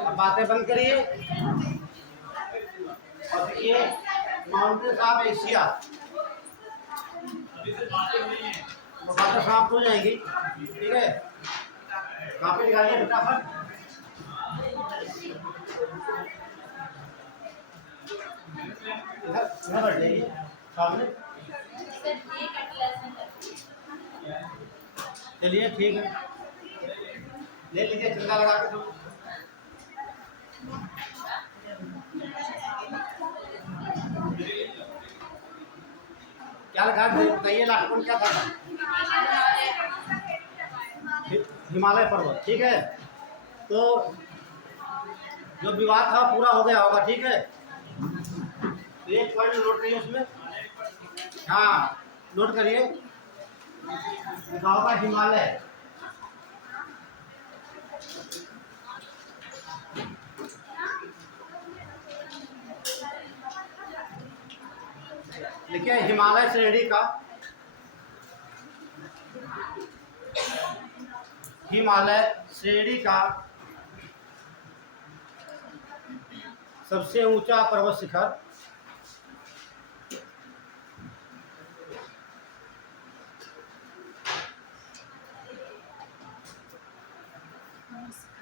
अब बातें बंद करिए और देखिए माउंटेन्स ऑफ एशिया, वो बातें समाप्त हो जाएंगी। ठीक है, काफी निकालिए फटाफट। इधर बैठ जाइए सामने। चलिए ठीक है, ले लीजिए चंदा लगा के सब। क्या लगा बताइए, लास्ट पॉइंट क्या था? हिमालय पर्वत। ठीक है, तो जो विवाद था पूरा हो गया होगा। ठीक है, तो एक पॉइंट नोट करिए उसमें। हाँ, नोट करिए, लिखा होगा हिमालय। लिखिए हिमालय श्रेणी का, हिमालय श्रेणी का सबसे ऊंचा पर्वत शिखर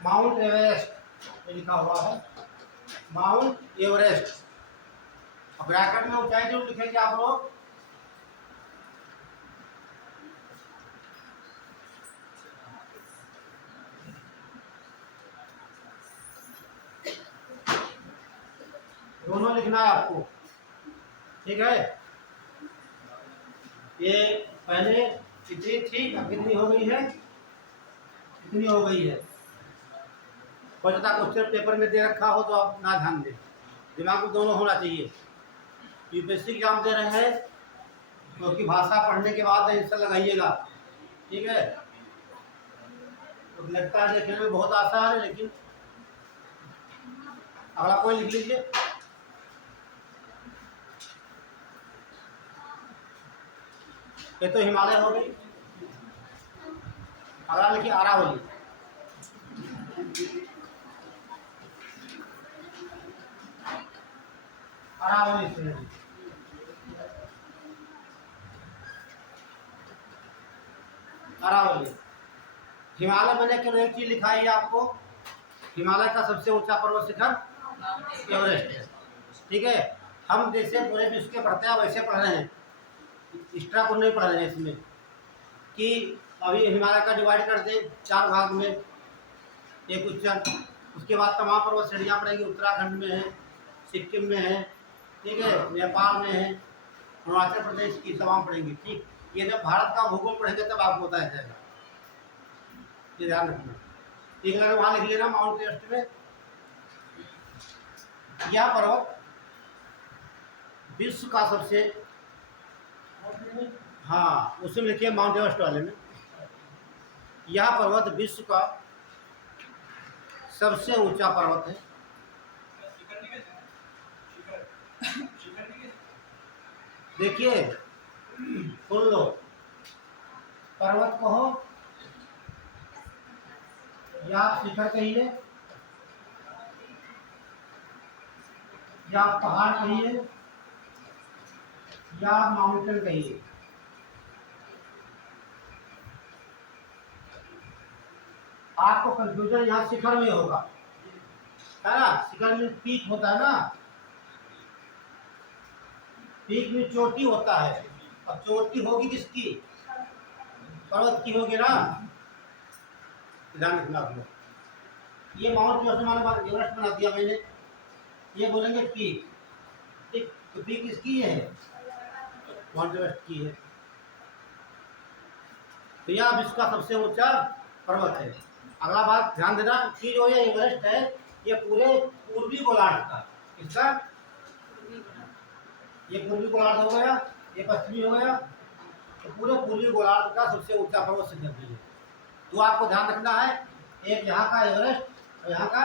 माउंट एवरेस्ट लिखा हुआ है, माउंट एवरेस्ट। अब ब्रैकेट में ऊंचाई जो लिखेंगे आप लोग, दोनों लिखना है आपको। ठीक है, ये पहले कितनी थी, अब कितनी हो गई है, कितनी हो गई है। पता क्वेश्चन पेपर में दे रखा हो तो आप ना ध्यान दें, दिमाग में दोनों होना चाहिए। यूपीएससी एग्जाम दे रहे हैं क्योंकि भाषा पढ़ने के बाद आंसर लगाइएगा। ठीक है, तो लगता है देखने में बहुत आसान है, लेकिन अगला कोई लिख लीजिए। ये तो हिमालय हो गई, अगला लिखिए अरावली। अरावली श्रेणी, अरावली। हिमालय मैंने क्यों एक चीज लिखा है आपको, हिमालय का सबसे ऊंचा पर्वत शिखर एवरेस्ट है। ठीक है, हम जैसे पूरे विश्व के पढ़ते हैं वैसे पढ़ रहे हैं, एक्स्ट्रा को नहीं पढ़ रहे हैं इसमें कि अभी हिमालय का डिवाइड कर दें 4 भाग में, एक उच्चन, उसके बाद तमाम पर्वत श्रेणियाँ पड़ेंगी। उत्तराखंड में है, सिक्किम में है, ठीक है, नेपाल में है, अरुणाचल प्रदेश की तमाम पड़ेंगी। ठीक, ये जब भारत का भूगोल पढ़ेंगे तब आपको बताया जाएगा, ये ध्यान रखना। ठीक है, वहाँ लिख लेना माउंट एवरेस्ट में। यह पर्वत विश्व का सबसे, हाँ उसमें लिखिए माउंट एवरेस्ट वाले में, यह पर्वत विश्व का सबसे ऊंचा पर्वत है। देखिए सुन लो, पर्वत कहो या शिखर कहिए या पहाड़ कहिए या माउंटेन कहिए, आपको कंफ्यूजन यहाँ शिखर में होगा, है ना। शिखर में पीक होता है ना, पीक में चोटी होता है, और चोटी होगी किसकी, पर्वत की होगी ना। ध्यान रखना आप लोग, ये माउंट एवरेस्ट बना दिया मैंने, ये बोलेंगे पीक। ठीक, तो पीक किसकी है, माउंट एवरेस्ट की है। तो यह विश्व का सबसे ऊंचा पर्वत है। अगला बात ध्यान देना कि जो ये एवरेस्ट है ये पूरे पूर्वी गोलार्ध का, इसका ये पूर्वी गोलार्ध हो गया, ये पश्चिमी हो गया, तो पूरे पूर्वी गोलार्ध का सबसे ऊंचा पर्वत शिखर है। तो आपको ध्यान रखना है, एक यहाँ का एवरेस्ट और यहाँ का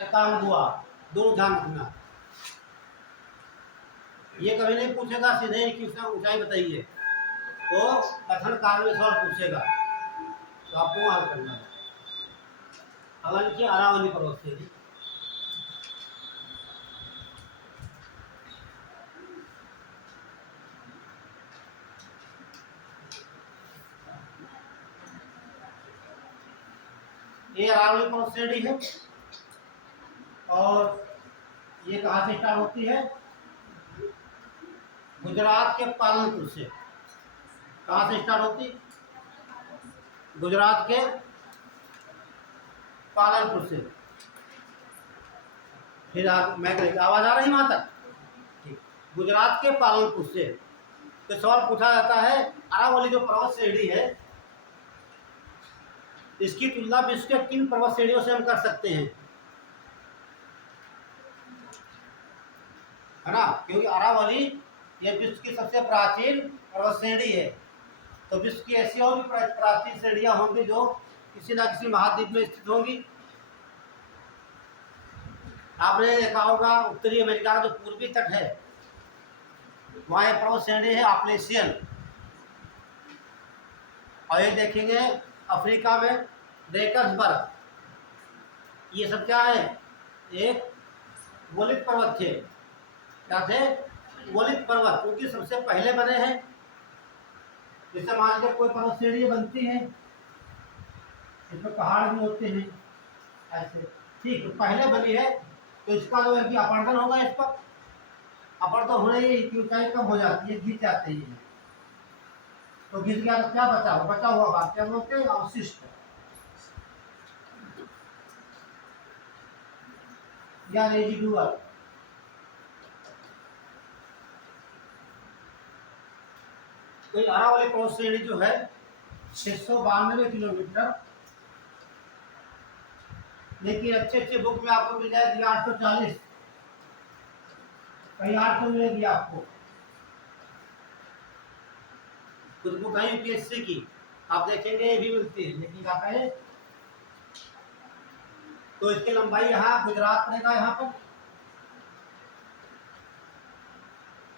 एकांगुआ, दोनों ध्यान रखना। ये कभी नहीं पूछेगा सीधे कि उसका ऊंचाई बताइए, वो कथन काल में सवाल पूछेगा, तो आपको हल करना है। अगल की अरावली पर्वत श्रेणी, ये अरावली पर्वत श्रेणी है और ये कहाँ से स्टार्ट होती है? गुजरात के पालनपुर से। कहाँ से स्टार्ट होती? गुजरात के पालनपुर से। फिर मैं आवाज आ रही वहां तक? ठीक। गुजरात के पालनपुर से तो सवाल पूछा जाता है, अरावली जो पर्वत श्रेणी है इसकी तुलना विश्व के किन पर्वत श्रेणियों से हम कर सकते हैं, है ना? क्योंकि अरावली यह विश्व की सबसे प्राचीन पर्वत श्रेणी है। तो विश्व की ऐसी और भी प्राचीन श्रेणियां होंगी जो किसी न किसी महाद्वीप में स्थित होंगी। आपने देखा होगा उत्तरी अमेरिका का जो पूर्वी तट है वहाँ एक पर्वत श्रेणी है अपलेशियन, और ये देखेंगे अफ्रीका में ड्रेकन्सबर्ग। ये सब क्या है? एक गोलित पर्वत थे। क्या थे? गोलित पर्वत, क्योंकि सबसे पहले बने हैं। जैसे मान लीजिए कोई पर्वत श्रेणी बनती है, इसमें पहाड़ भी होते हैं ऐसे, ठीक, तो पहले बनी है तो इसका जो है कि अपवर्तन होगा, इस पर अपवर्तन होने की ऊंचाई कम हो जाती है, गिर जाते हैं। तो गिर गया तो क्या बचा? बचा हुआ भाग क्या बोलते हैं? अवशिष्ट या रेजिडुअल। तो अरावली पर्वत श्रेणी जो है 692 किलोमीटर, लेकिन अच्छे अच्छे बुक में आपको मिल जाएगी 840, कहीं 800 मिलेगी आपको। कुछ बुक है यूपीएससी की, आप देखेंगे ये भी मिलती है, लेकिन क्या है तो इसकी लंबाई यहाँ गुजरात पड़ेगा यहाँ पर,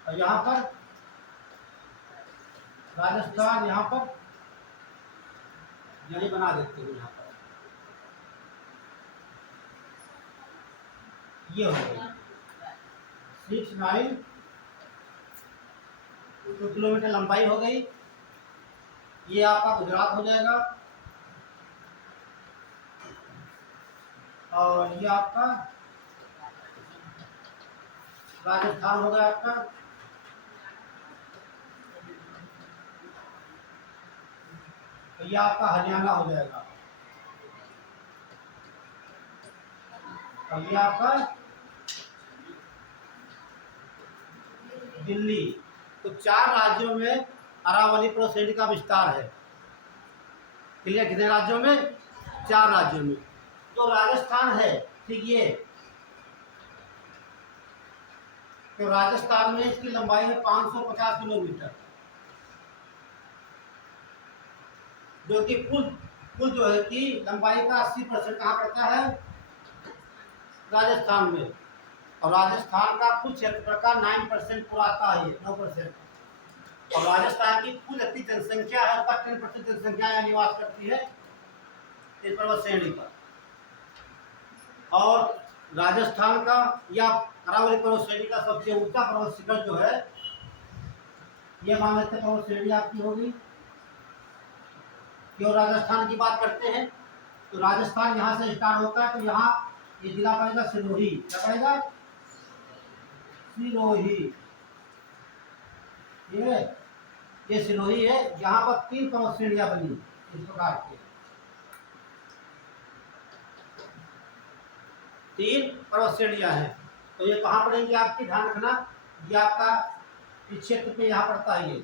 और यहाँ पर राजस्थान, यहाँ पर यही बना देते हैं। यहाँ पर ये हो गई 692 किलोमीटर लंबाई हो गई। ये आपका गुजरात हो जाएगा और ये आपका राजस्थान हो गया आपका, तो ये आपका हरियाणा हो जाएगा, और ये आपका दिल्ली। तो 4 राज्यों में अरावली पर्वत श्रेणी का विस्तार है। क्लियर? कितने राज्यों में? 4 राज्यों में। तो राजस्थान है, ठीक, ये तो राजस्थान में इसकी लंबाई है 550 किलोमीटर, जो कि कुल जो है कि लंबाई का 80% कहाँ पड़ता है? राजस्थान में। और राजस्थान का कुल क्षेत्रफल का 9% पूरा आता है, 9%। और राजस्थान की कुल जितनी जनसंख्या है उसका 10% जनसंख्या यहाँ निवास करती है इस पर्वत श्रेणी पर। और राजस्थान का या अरावली पर्वत श्रेणी का सबसे ऊंचा पर्वत शिखर जो है, ये मान लेते हैं पर्वत श्रेणी आपकी होगी। क्यों राजस्थान की बात करते हैं? तो राजस्थान यहाँ से स्टार्ट होता है, तो यहाँ ये जिला पड़ेगा सिरोही। क्या पड़ेगा? सिरोही। ये सिरोही है, यहाँ पर 3 पर्वत श्रेणियां बनी इस प्रकार के, 3 पर्वत श्रेणियां हैं। तो ये कहाँ पड़ेंगे आपकी? ध्यान रखना, ये आपका इस क्षेत्र पे यहाँ पड़ता है। ये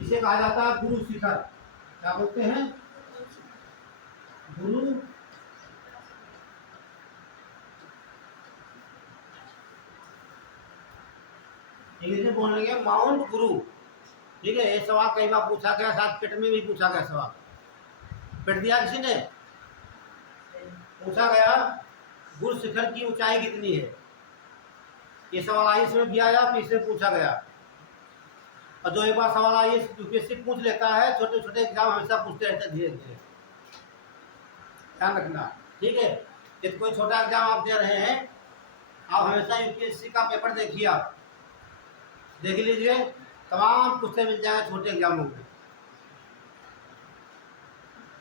इसे कहा जाता है गुरु शिखर। क्या बोलते हैं? गुरु इंग्लिश में बोलेंगे माउंट गुरु। ठीक है, ये सवाल कई बार पूछा गया, साथ पेट में भी पूछा गया सवाल, पेट दिया किसी ने, पूछा गया गुरु शिखर की ऊंचाई कितनी है। ये सवाल आई इसमें भी आया, फिर इसमें पूछा गया। और जो एक बार सवाल आइए यूपीएससी पूछ लेता है, छोटे छोटे एग्जाम हमेशा पूछते रहते हैं, धीरे धीरे ध्यान रखना। ठीक है, यदि कोई छोटा एग्जाम आप दे रहे हैं, आप हमेशा यूपीएससी का पेपर देखिए, आप देख लीजिए, तमाम क्वेश्चन मिल जाएंगे छोटे एग्जामों में।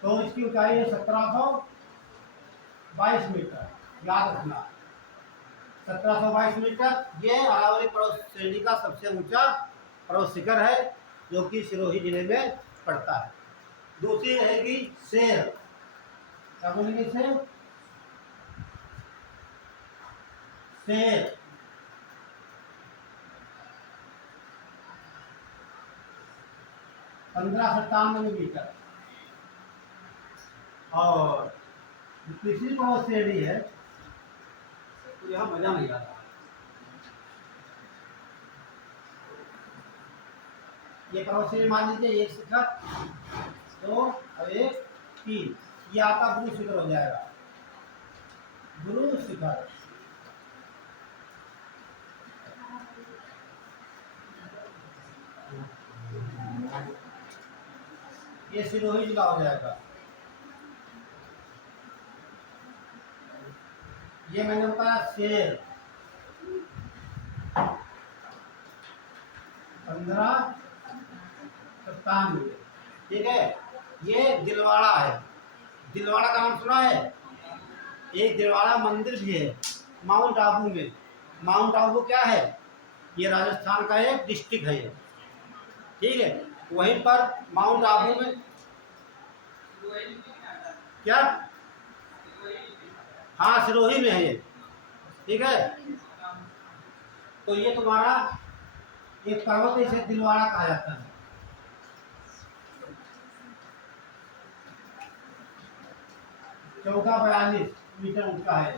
तो इसकी ऊंचाई है 1722 मीटर, याद रखना 1722 मीटर। ये अरावली पर्वत श्रेणी का सबसे ऊंचा पर्वत शिखर है, जो कि सिरोही जिले में पड़ता है। दूसरी रहेगी शेर, क्या बोलेंगे शेर? शेर 1597 मीटर। और तीसरी पर्वत श्रेणी है, तो यहाँ मजा नहीं आता। ये पर्वत श्रेणी मान लीजिए, एक शिखर, दो और एक, तीन, ये आपका गुरु शिखर हो जाएगा, गुरु शिखर। ये सिरोही जिला हो जाएगा। ये मैंने बताया शेर 1597, ठीक है। ये दिलवाड़ा है, दिलवाड़ा का नाम सुना है? एक दिलवाड़ा मंदिर भी है माउंट आबू में। माउंट आबू क्या है? ये राजस्थान का एक डिस्ट्रिक्ट है, ठीक है। वहीं पर माउंट आबू में क्या, हाँ सिरोही में है ये, ठीक है। तो ये तुम्हारा एक पर्वत है, इसे दिलवाड़ा कहा जाता है। 1442 मीटर ऊंचा है।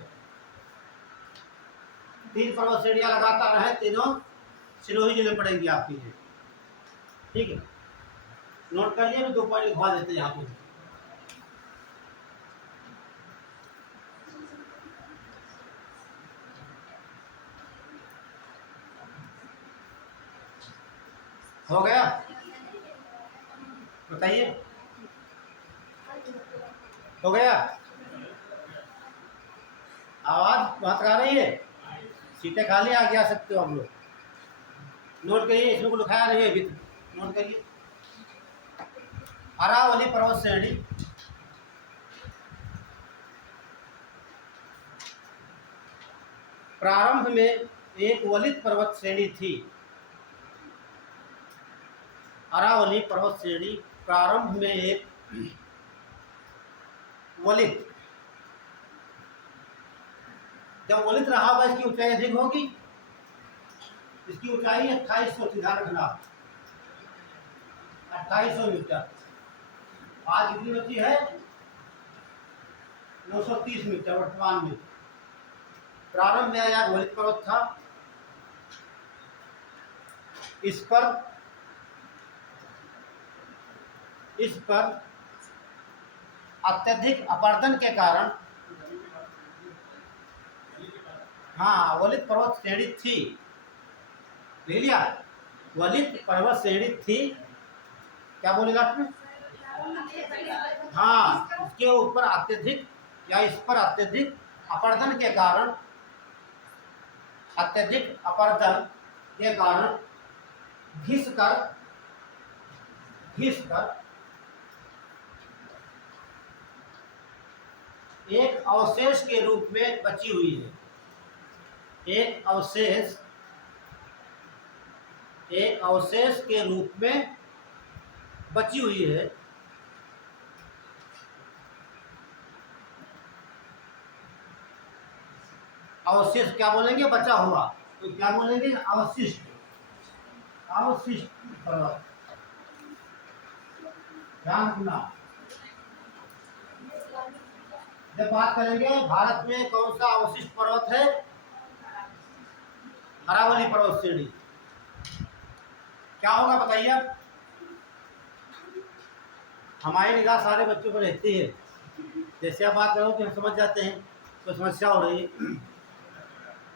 3 पर्वत श्रेणियां लगातार है, तीनों सिरोही जिले में पड़ेंगी आपकी, ठीक है। नोट कर लिया, 2 पॉइंट लिखवा देते हैं यहाँ पे। हो गया, बताइए, हो गया? आवाज बहुत आ रही है, सीटें खाली आगे आ सकते हो आप लोग। नोट करिए, इसमें को लिखाया नहीं है अभी, नोट करिए। अरावली पर्वत श्रेणी प्रारंभ में एक वलित पर्वत श्रेणी थी। अरावली पर्वत श्रेणी प्रारंभ में एक वलित, जब वलित रहा होगा इसकी ऊंचाई अधिक होगी। इसकी ऊंचाई 2800 थी, ध्यान रखना 2800 मीटर। आज कितनी बची है? 930 मीटर वर्तमान में। प्रारंभ में यह वलित पर्वत था। इस पर अत्यधिक अपरदन के कारण, हाँ वलित पर्वत श्रेणी थी, ले लिया, वलित पर्वत श्रेणी थी। क्या बोले लास्ट में? हाँ, इसके ऊपर अत्यधिक या इस पर अत्यधिक अपरदन के कारण, अत्यधिक अपरदन के कारण घिसकर एक अवशेष के रूप में बची हुई है। एक अवशेष के रूप में बची हुई है। अवशेष क्या बोलेंगे? बचा हुआ, तो क्या बोलेंगे? अवशिष्ट, अवशिष्ट पर्वत। ध्यान रखना, जब बात करेंगे भारत में कौन सा अवशिष्ट पर्वत है, अरावली पर्वत श्रेणी, क्या होगा बताइए? हमारी निगाह सारे बच्चों पर रहती है, जैसे आप बात करो कि हम समझ जाते हैं तो समस्या हो रही है।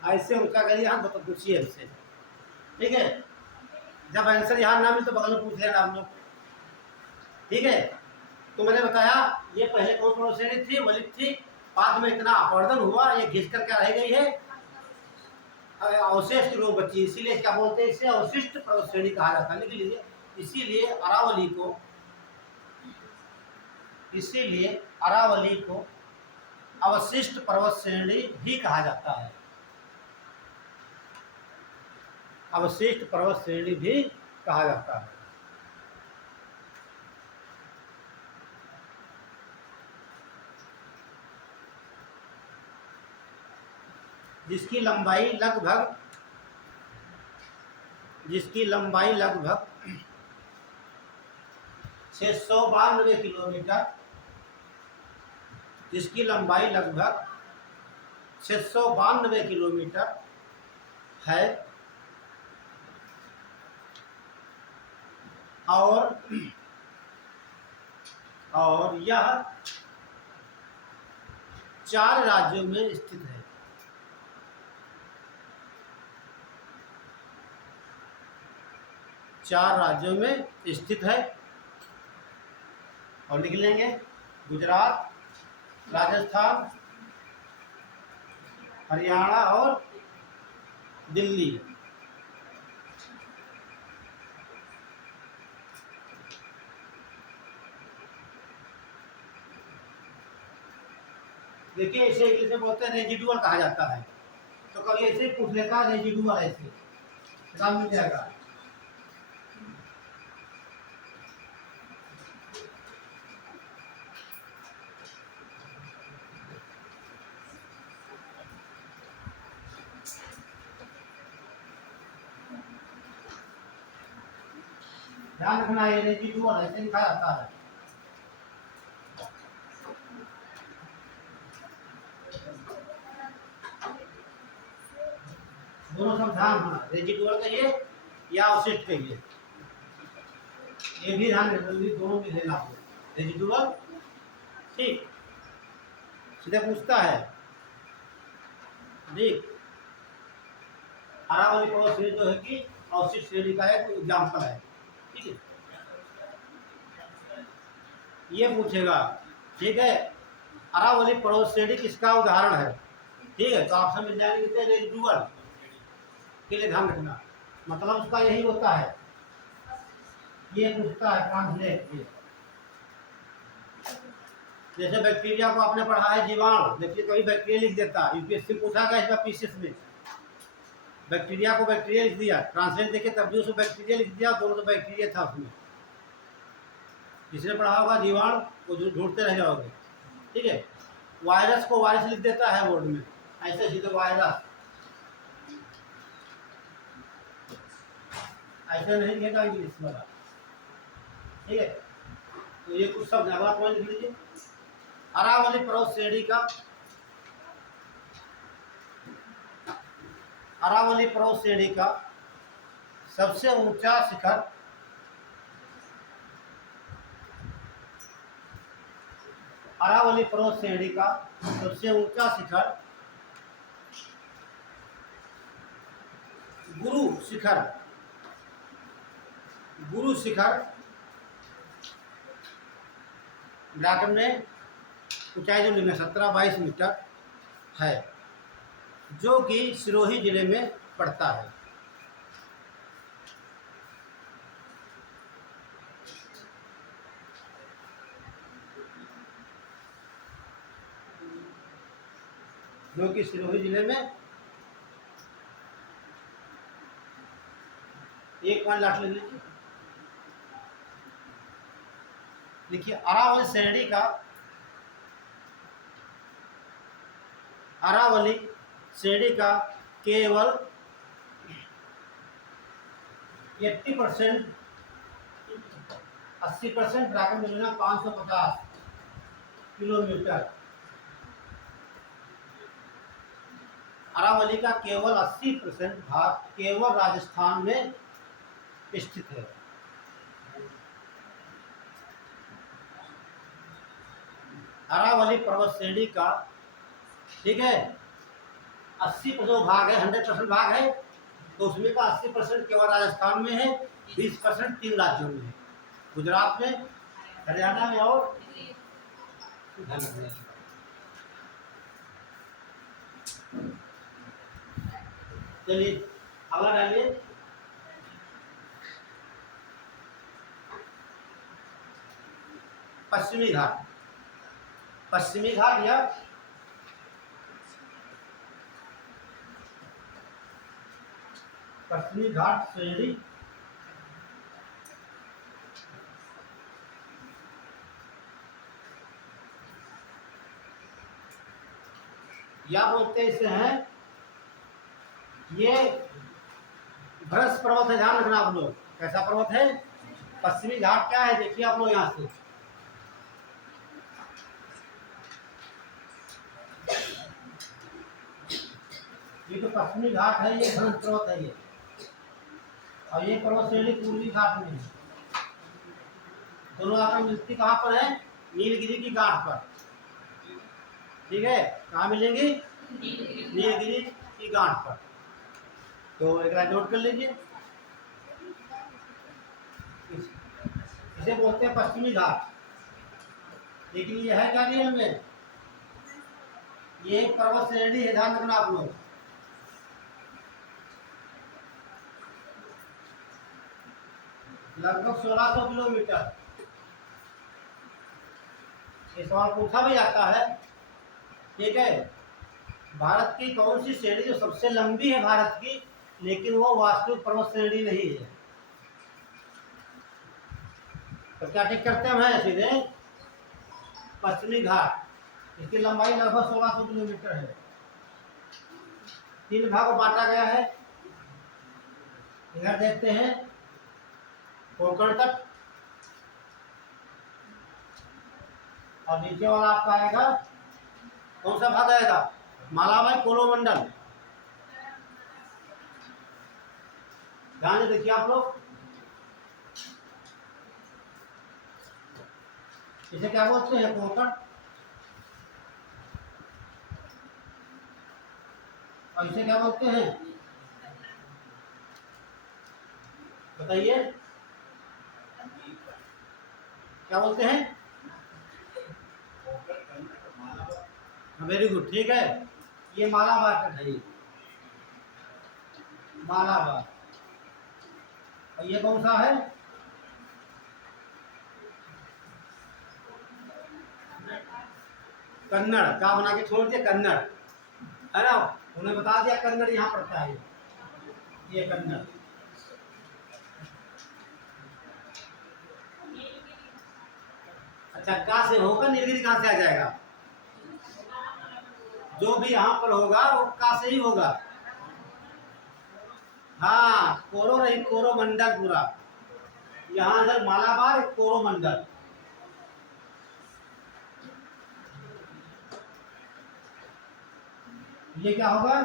ऐसे उनका करिए, हम तो पूछिए हमसे, ठीक है। जब आंसर यहाँ ना मिले तो बगल में पूछ लेना आप लोग, ठीक है। तो मैंने बताया ये पहले कौन कौन श्रेणी थी, वलिद थी, बाद में इतना अपवर्धन हुआ, ये घिस कर क्या रह गई है, अवशिष्ट रूप बची, इसीलिए क्या बोलते हैं, इसे अवशिष्ट पर्वत श्रेणी कहा जाता है। लिख लीजिए, इसीलिए अरावली को अवशिष्ट पर्वत श्रेणी भी कहा जाता है, अवशिष्ट पर्वत श्रेणी भी कहा जाता है। जिसकी लंबाई लगभग 692 किलोमीटर, जिसकी लंबाई लगभग 692 किलोमीटर है और यह 4 राज्यों में स्थित है। 4 राज्यों में स्थित है, और लिख लेंगे गुजरात, राजस्थान, हरियाणा और दिल्ली। देखिए इसे इंग्लिश में बोलते हैं रेजिडुअल कहा जाता है, तो कभी ऐसे पूछ लेता है रेजिडुअल, ऐसे नाम मिल जाएगा। ध्यान रखना है रेजिडुअल ऐसे लिखा जाता है। दोनों सब ध्यान होना, रेजिडुअल कहिए या अवशिष्ट कहिए, ये भी ध्यान रखना, दोनों में लेना हो रेजिडुअल, ठीक। सीधे पूछता है देख, अरावली पर्वत श्रेणी जो है कि अवशिष्ट श्रेणी का एक एग्जाम्पल है, ठीक है, ये पूछेगा, ठीक है। अरावली पर्वत श्रेणी किसका उदाहरण है, ठीक है, तो आप समझ जाएंगे रेजिडुअल के लिए ध्यान रखना, मतलब उसका यही होता है, ये पूछता है ट्रांसलेट। जैसे बैक्टीरिया को आपने पढ़ा है जीवाणु, देखिए कभी बैक्टीरिया लिख देता, यूपीएससी पूछा गया इसका पीसीएस में, बैक्टीरिया को बैक्टीरिया लिख दिया, ट्रांसलेट देखे तब भी उसको बैक्टीरिया लिख दिया, दोनों तो बैक्टीरिया था उसमें। जिसने पढ़ा होगा जीवाणु वो ढूंढते रह जाओगे, ठीक है। वायरस को वायरस लिख देता है बोर्ड में, ऐसे सीधे वायरस, ऐसे नहीं लिखेगा इंग्लिश वाला, ठीक है। तो ये कुछ शब्द अगला पॉइंट लिख लीजिए। अरावली पर्वत श्रेणी का, अरावली पर्वत श्रेणी का सबसे ऊंचा शिखर अरावली पर्वत श्रेणी का सबसे ऊंचा शिखर गुरु शिखर ब्रैकेट में ऊंचाई जो 17-22 मीटर है, जो कि सिरोही जिले में पड़ता है। जो कि सिरोही जिले में, एक पॉइंट लास्ट ले लीजिए, लिखिए अरावली श्रेणी का केवल 80%, 80% ब्रैकेट में लेना 550 किलोमीटर, अरावली का केवल 80% भाग केवल राजस्थान में स्थित है। अरावली पर्वत श्रेणी का, ठीक है, 80% भाग है, 100% भाग है, तो उसमें का 80% केवल राजस्थान में है 20% 3 राज्यों में है, गुजरात में, हरियाणा में और चलिए अगला डालिए। पश्चिमी घाट, पश्चिमी घाट या पश्चिमी घाट श्रेणी या बोलते इसे हैं, ये भ्रश पर्वत है, ध्यान रखना आप लोग। कैसा पर्वत है? पश्चिमी घाट क्या है देखिए आप लोग यहाँ से, ये तो पश्चिमी घाट है, ये भ्रश पर्वत है ये, और ये पर्वत श्रेणी पूर्वी घाट में है। दोनों आकर मिलती कहाँ पर है? नीलगिरी की गांठ पर। ठीक है, कहाँ मिलेंगी? नीलगिरी की गांठ पर। तो एक बार नोट कर लीजिए, इसे बोलते हैं पश्चिमी घाट। लेकिन ये है क्या रियल में? ये एक पर्वत श्रेणी है, ध्यान रखना आप लोग। लगभग 1600 किलोमीटर। ये सवाल पूछा भी जाता है, ठीक है, भारत की कौन सी श्रेणी जो सबसे लंबी है भारत की, लेकिन वो वास्तविक पर्वत श्रेणी नहीं है। तो क्या टिक करते हैं? सीधे पश्चिमी घाट। इसकी लंबाई लगभग 1600 किलोमीटर है। 3 भागों में बांटा गया है। इधर देखते हैं कोंकण तट, और नीचे वाला आपका आएगा, कौन सा भाग आएगा? मालाबार कोरोमंडल। ध्यान से देखिए आप लोग, इसे क्या बोलते हैं? कोंकण। और इसे क्या बोलते हैं? बताइए क्या बोलते हैं? वेरी गुड, ठीक है, ये मालाबार तट है, मालाबार। और ये कौन सा है? कन्नड़। क्या बना के छोड़ दिया? कन्नड़, है ना, उन्हें बता दिया कन्नड़ यहाँ पड़ता है, ये कन्नड़। अच्छा, कहाँ से होगा? नीलगिरी कहाँ से आ जाएगा? जो भी यहाँ पर होगा वो कहाँ से ही होगा। हाँ, कोरो रही, कोरोमंडल पूरा। यहाँ इधर मालाबार, कोरोमंडल। ये क्या होगा?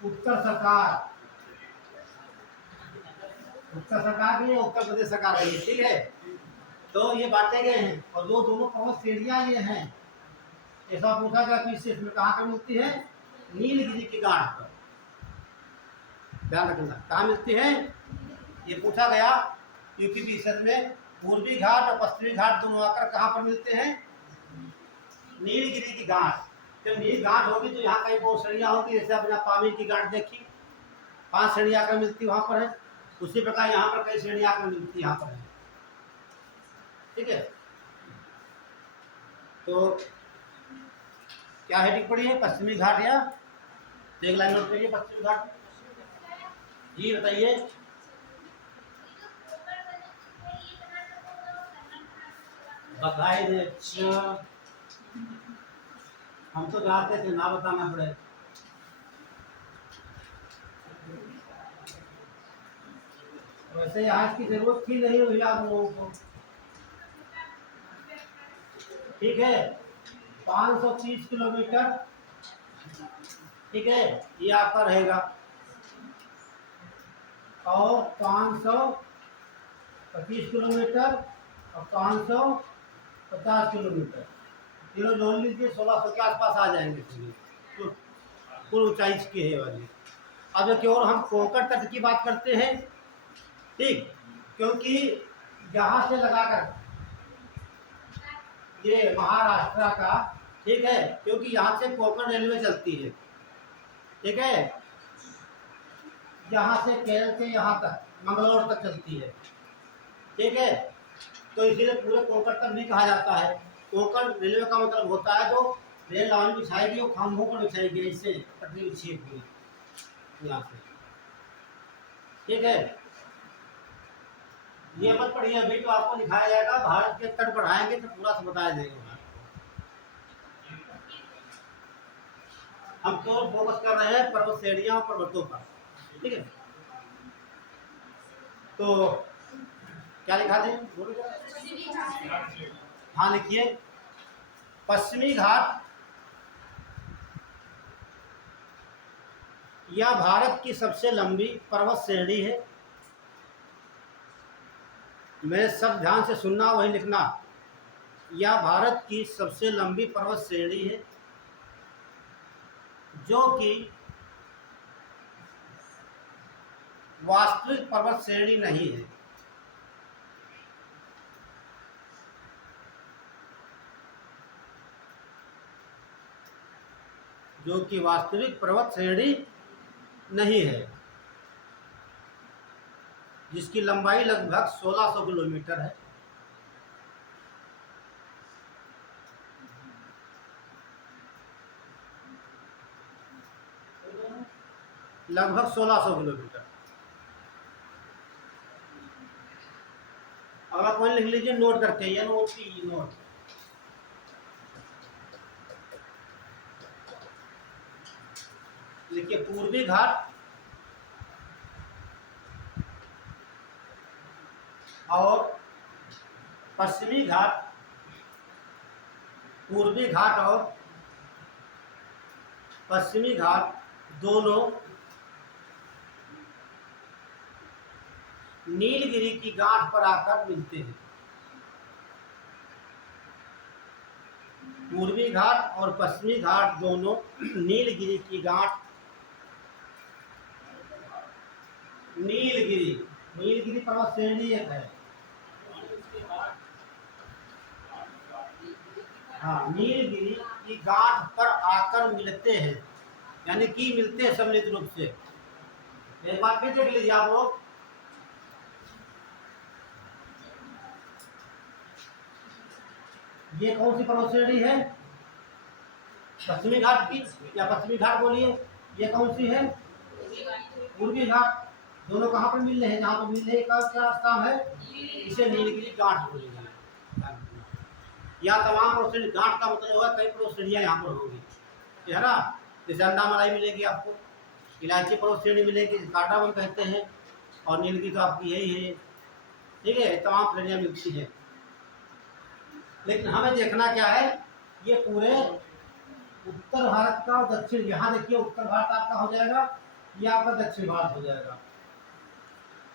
उत्तर सरकार, उत्तर सरकार नहीं है, उत्तर प्रदेश सरकार है, ठीक है। तो ये बांटे गए हैं, और जो दोनों प्रमुख श्रेणियां ये हैं, ऐसा पूछा गया कि इसमें कहाँ पर मिलती है? नीलगिरी की गांठ पर। ध्यान रखना, कहाँ मिलती है? ये पूछा गया यूपीपीएससी में। पूर्वी घाट और पश्चिमी घाट दोनों आकर कहाँ पर मिलते हैं? नीलगिरी की गांठ। जब नील गांठ होगी तो यहाँ कई बहुत श्रेणियाँ होगी, जैसे अपना पामीर की गांठ देखी, 5 श्रेणियाँ आकर मिलती वहाँ पर है। उसी प्रकार यहाँ पर कई श्रेणियाँ आकर मिलती यहाँ पर है, ठीक है। तो क्या हेडिंग पड़ी है? पश्चिमी घाट या, एक लाइन नोट करिए, पश्चिमी घाट। जी बताइए। बधाई दे। अच्छा, हम तो जानते थे, ना बताना पड़े। वैसे आज की जरूरत थी नहीं हुई आप लोगों को, ठीक है। 530 किलोमीटर, ठीक है, ये आपका रहेगा। और 525 किलोमीटर और 550 किलोमीटर, तीनों जोड़ लीजिए, 1600 के आसपास आ जाएंगे। तो कुल ऊंचाई की है वाली। अब देखिए, और हम कोंकण तट की बात करते हैं, ठीक, क्योंकि यहाँ से लगाकर ये महाराष्ट्र का, ठीक है, क्योंकि यहाँ से कोंकण रेलवे चलती है, ठीक है, यहाँ से केरल से यहाँ तक मंगलोर तक चलती है, ठीक है। तो इसीलिए पूरे कोंकण तक भी कहा जाता है। कोंकण रेलवे का मतलब होता है जो रेल लाइन बिछाएगी वो खंभों पर बिछाएगी, ऐसे पटरी बिछी है पूरी यहाँ से, ठीक है। ये मत पढ़िए अभी, तो आपको दिखाया जाएगा भारत के तट पढ़ाएंगे तो पूरा से बताया जाएगा। हम तो फोकस कर रहे हैं पर्वत श्रेणियां और पर्वतों पर, ठीक है। तो क्या लिखा थे, हाँ लिखिए। पश्चिमी घाट यह भारत की सबसे लंबी पर्वत श्रेणी है। मैं सब ध्यान से सुनना, वही लिखना। यह भारत की सबसे लंबी पर्वत श्रेणी है जो कि वास्तविक पर्वत श्रेणी नहीं है। जो कि वास्तविक पर्वत श्रेणी नहीं है, जिसकी लंबाई लगभग 1600 किलोमीटर है। लगभग 1600 किलोमीटर। अगला पॉइंट लिख लीजिए, नोट करते हैं, नोट। देखिए, पूर्वी घाट और पश्चिमी घाट, पूर्वी घाट और पश्चिमी घाट दोनों नीलगिरी की गांठ पर आकर मिलते हैं। पूर्वी घाट और पश्चिमी घाट दोनों नीलगिरी की गांठ, नीलगिरी पर्वत श्रेणी एक है। हाँ, नीलगिरी की गांठ पर आकर मिलते हैं, यानी कि मिलते हैं सम्मिलित रूप से। एक बात फिर देख लीजिए आप लोग, ये कौन सी पर्वत श्रेणी है, पश्चिमी घाट की, या पश्चिमी घाट बोलिए। ये कौन सी है, पूर्वी घाट। दोनों कहाँ पर मिल रहे हैं, जहाँ पर मिल रहे का क्या स्थान है, इसे नीलगिरी गांठ बोलेंगे। या तमाम पर्वत श्रेणी, गांठ का मतलब होगा कई पर्वत श्रेणियाँ यहाँ पर होगी, है ना। जैसे अंडा मलाई मिलेगी आपको, इलायची पर्वत श्रेणी मिलेगी, कांटावन कहते हैं, और नीलगिरी तो आपकी यही है, ठीक है। तमाम श्रेणियाँ मिलती है, लेकिन हमें देखना क्या है, ये पूरे उत्तर भारत का और दक्षिण। यहाँ देखिए, उत्तर भारत आपका हो जाएगा, ये आपका दक्षिण भारत हो जाएगा।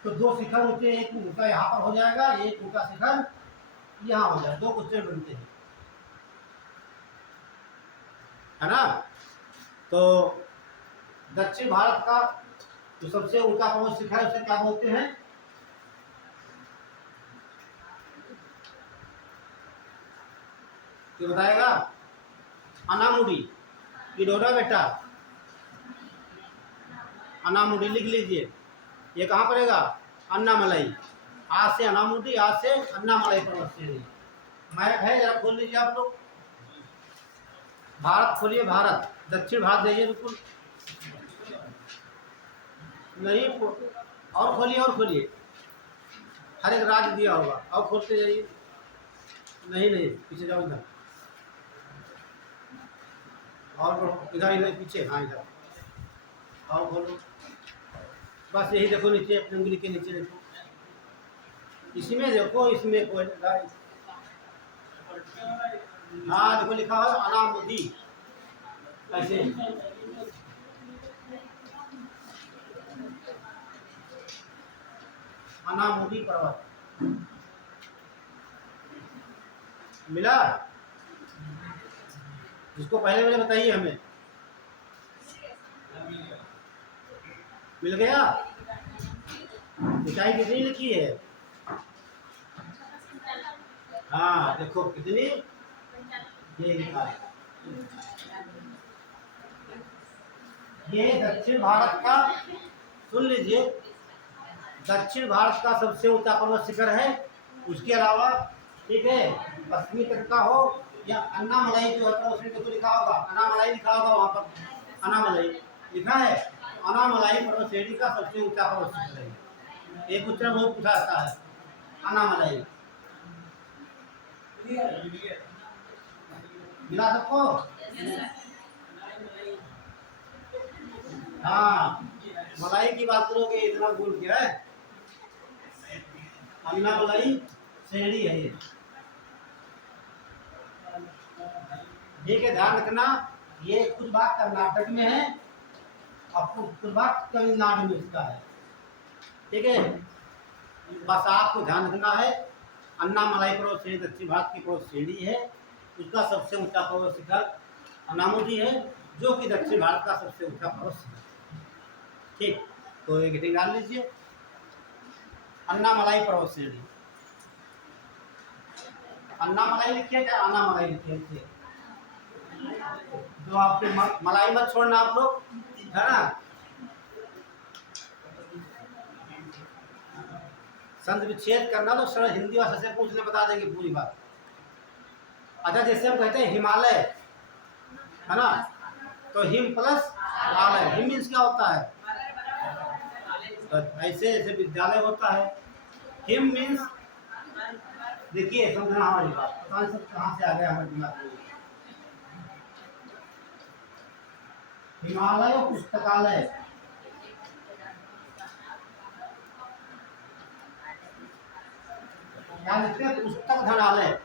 तो दो शिखर ऊंचे, एक ऊंचा यहाँ पर हो जाएगा, एक ऊंचा शिखर यहाँ हो जाएगा, दो क्वेश्चन बनते हैं, है ना। तो दक्षिण भारत का जो सबसे ऊंचा पर्वत शिखर है उसे क्या बोलते हैं, ये बताएगा, अनामुडी। इडोरा बेटा, अनामुडी लिख लीजिए। ये कहाँ पड़ेगा, अन्नामलाई। आज से अनामुडी, आज से अन्नामलाई पर्वत श्रेणी। मैप है, जरा खोल लीजिए आप लोग। भारत खोलिए, भारत, दक्षिण भारत जाइए बिल्कुल, नहीं और खोलिए, और खोलिए, हर एक राज्य दिया होगा, और खोलते जाइए। नहीं पीछे जाओ, इधर और इधर पीछे, हाँ इधर, और खोलो। बस यही देखो, नीचे अपने उंगली के नीचे देखो, इसमें देखो, इसमें कोई, हाँ देखो लिखा है अनामुदी, ऐसे। अनामुदी पर्वत मिला, जिसको पहले मैंने बताइए हमें, मिल गया। ऊंचाई कितनी लिखी है? हाँ देखो कितनी, ये लिखा है। ये दक्षिण भारत का, सुन लीजिए, दक्षिण भारत का सबसे ऊंचा पर्वत शिखर है। उसके अलावा ठीक है, पश्चिमी तट का हो या अन्नामलाई जो होता है उसमें तो लिखा होगा, अन्नामलाई लिखा होगा वहाँ पर, अन्नामलाई लिखा है। अन्नामलाई पर्वत श्रेणी का सबसे ऊंचा पर्वत शिखर है। एक उत्तर बहुत पूछा जाता है, अन्नामलाई। मिला सबको? हाँ, मलाई की बात करोगे इतना भूल गया है। अन्नामलाई श्रेणी है ये, ठीक है, ध्यान रखना। ये कुछ भाग कर्नाटक में है और कुछ भाग तमिलनाडु में इसका है, ठीक है। बस आपको ध्यान रखना है, अन्नामलाई पर्वत श्रेणी दक्षिण भारत की पर्वत श्रेणी है। उसका सबसे ऊंचा पर्वत शिखर अन्नामुदी है, जो कि दक्षिण भारत का सबसे ऊंचा पर्वत शिखर, ठीक। तो एक हेडिंग डाल लीजिए, अन्नामलाई पर्वत श्रेणी। अन्नामलाई लिखिए क्या अन्नामलाई लिखिए, जो आपके मलाई मत छोड़ना आप लोग, है ना। संधि विच्छेद करना तो सरल हिंदी भाषा से पूछने बता देंगे पूरी बात। अच्छा, जैसे हम कहते हैं हिमालय, है ना, तो हिम प्लस आलय, हिम मीन्स क्या होता है? तो ऐसे ऐसे विद्यालय होता है, हिम मीन्स, देखिए समझना हमारी बात, पता नहीं सब कहाँ से आ गया हमारे दिमाग में। हिमालय पुस्तकालय, क्या लिखते हैं? पुस्तक धनालय,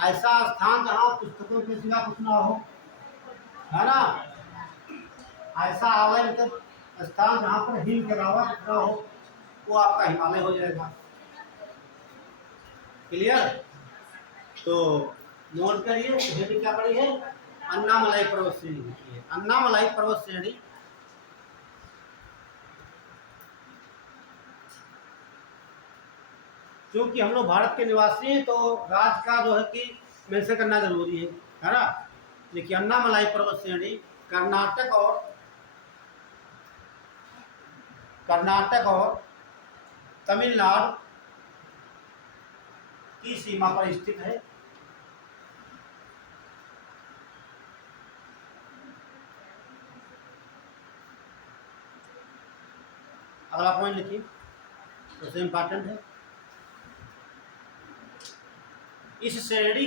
ऐसा स्थान जहाँ पुस्तकों के सिवा कुछ ना हो, है ना। ऐसा आलय मतलब स्थान जहाँ पर हिम के अलावा कुछ ना हो, वो आपका हिमालय हो जाएगा। क्लियर? तो नोट करिए, हेडिंग क्या पड़ी है? अन्नामलाई पर्वत श्रेणी लिखी है। अन्नामलाई पर्वत श्रेणी क्योंकि हम लोग भारत के निवासी हैं तो राज्य का जो है कि मेंशन करना जरूरी है ना। देखिए, अन्नामलाई पर्वत श्रेणी कर्नाटक और तमिलनाडु की सीमा पर स्थित है। अगला पॉइंट लिखिए, सबसे इम्पोर्टेंट है। इस श्रेणी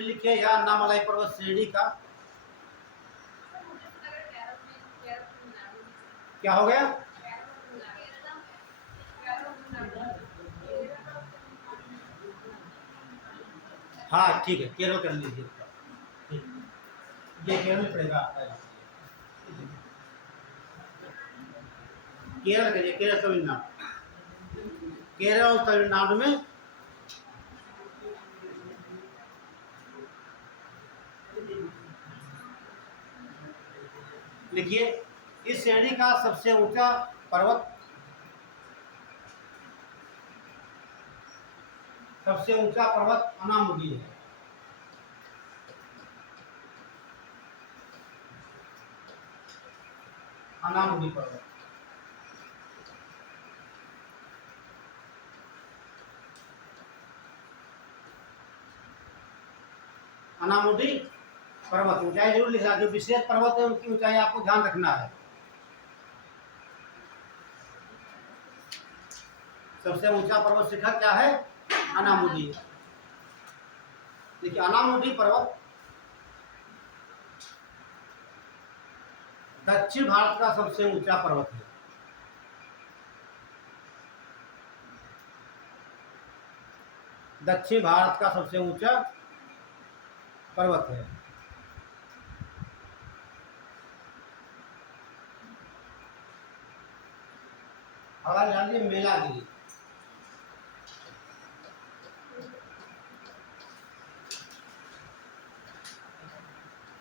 लिखिए या अन्नामलाई पर्वत श्रेणी का क्या हो गया? हाँ ठीक है, केरल कर लीजिए, ये केरल पड़ेगा आपका, केरल करिए, केरल तमिलनाडु, केरल और तमिलनाडु में लिखिए। इस श्रेणी का सबसे ऊंचा पर्वत, अनामुदी है। अनामुदी पर्वत, अनामुदी पर्वत ऊंचाई जरूर लिखा, जो विशेष पर्वत है उनकी ऊंचाई आपको ध्यान रखना है। सबसे ऊंचा पर्वत शिखर क्या है? अनामुदी। देखिए, अनामुदी पर्वत दक्षिण भारत का सबसे ऊंचा पर्वत है। दक्षिण भारत का सबसे ऊंचा पर्वत है। अगला जानिए मेलागिरी।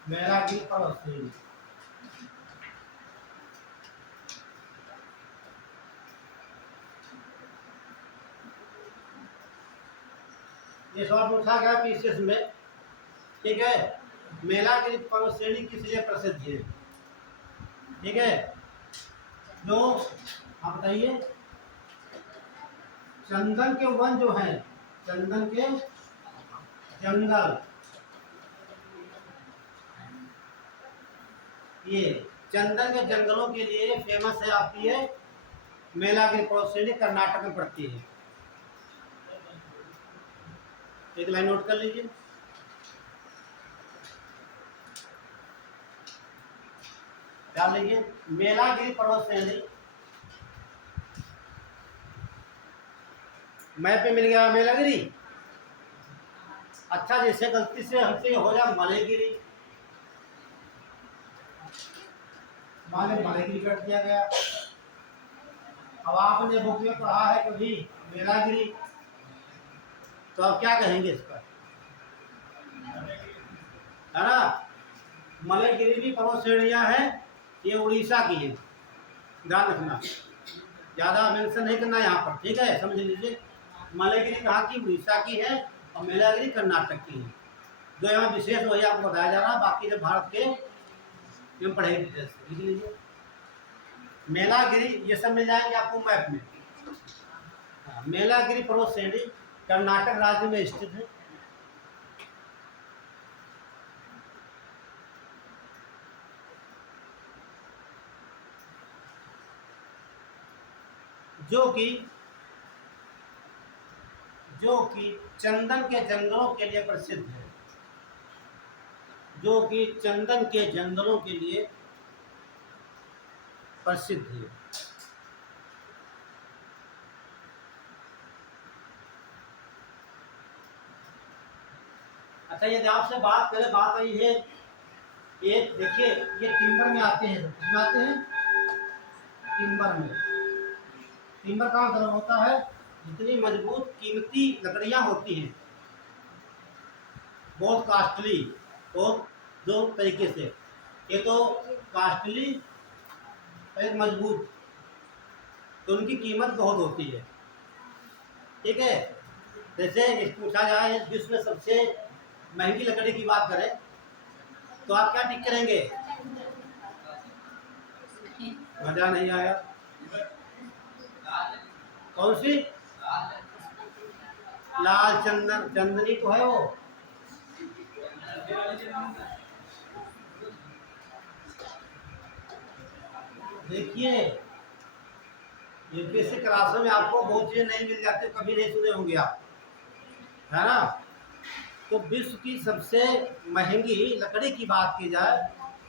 मेलागिरी पर्वत श्रेणी, ये सवाल पूछा गया पीसीएस में, ठीक है। मेलागिरी पर्वत श्रेणी किस लिए प्रसिद्ध है? ठीक है, जो आप बताइए, चंदन के वन जो हैं, चंदन के जंगल, ये चंदन के जंगलों के लिए फेमस है आपकी ये मेलागिरी पर्वत श्रेणी, कर्नाटक में पड़ती है। एक लाइन नोट कर लीजिए। क्या लीजिए, मेलागिरी पर्वत श्रेणी, मैप पे मिल गया मेलागिरी। अच्छा, जैसे गलती से हमसे हो जाए मलेगिरी, मलेगिरी कर दिया गया। अब आपने बुक में पढ़ा है कभी मेलागिरी, तो आप क्या कहेंगे इस पर, है ना। मलेगिरी भी पर्वत श्रेणियां हैं, ये उड़ीसा की है, ध्यान रखना, ज़्यादा मेंशन नहीं करना यहाँ पर, ठीक है, समझ लीजिए। मलेगिरी कहाँ की? उड़ीसा की है, और मेलागिरी कर्नाटक की है। जो यहाँ विशेष वही आपको बताया जा रहा है, बाकी जो भारत के जो पढ़ेंगे डिटेल्स लिख लीजिए। मेलागिरी ये सब मिल जाएंगे आपको मैप में। मेलागिरी पर्वत श्रेणी कर्नाटक राज्य में स्थित है। जो कि चंदन के जंगलों के लिए प्रसिद्ध है, जो कि चंदन के जंगलों के लिए प्रसिद्ध है। अच्छा, ये आपसे बात करें, बात आई है, ये देखिए, ये टिम्बर में आते हैं, किसमें आते हैं? टिम्बर में। टिम्बर का मतलब होता है जितनी मजबूत कीमती लकड़ियां होती हैं, बहुत कास्टली, बहुत दो तरीके से, ये तो कास्टली और मजबूत, तो उनकी कीमत बहुत होती है, ठीक है। जैसे पूछा जाए विश्व में सबसे महंगी लकड़ी की बात करें, तो आप क्या टिक करेंगे? मजा नहीं आया। कौन सी? लाल चंदन, चंदनी तो है वो। देखिए, यूपीएससी क्लासों में आपको बहुत चीजें नहीं मिल जाती, कभी नहीं सुने होंगे आप, है ना। तो विश्व की सबसे महंगी लकड़ी की बात की जाए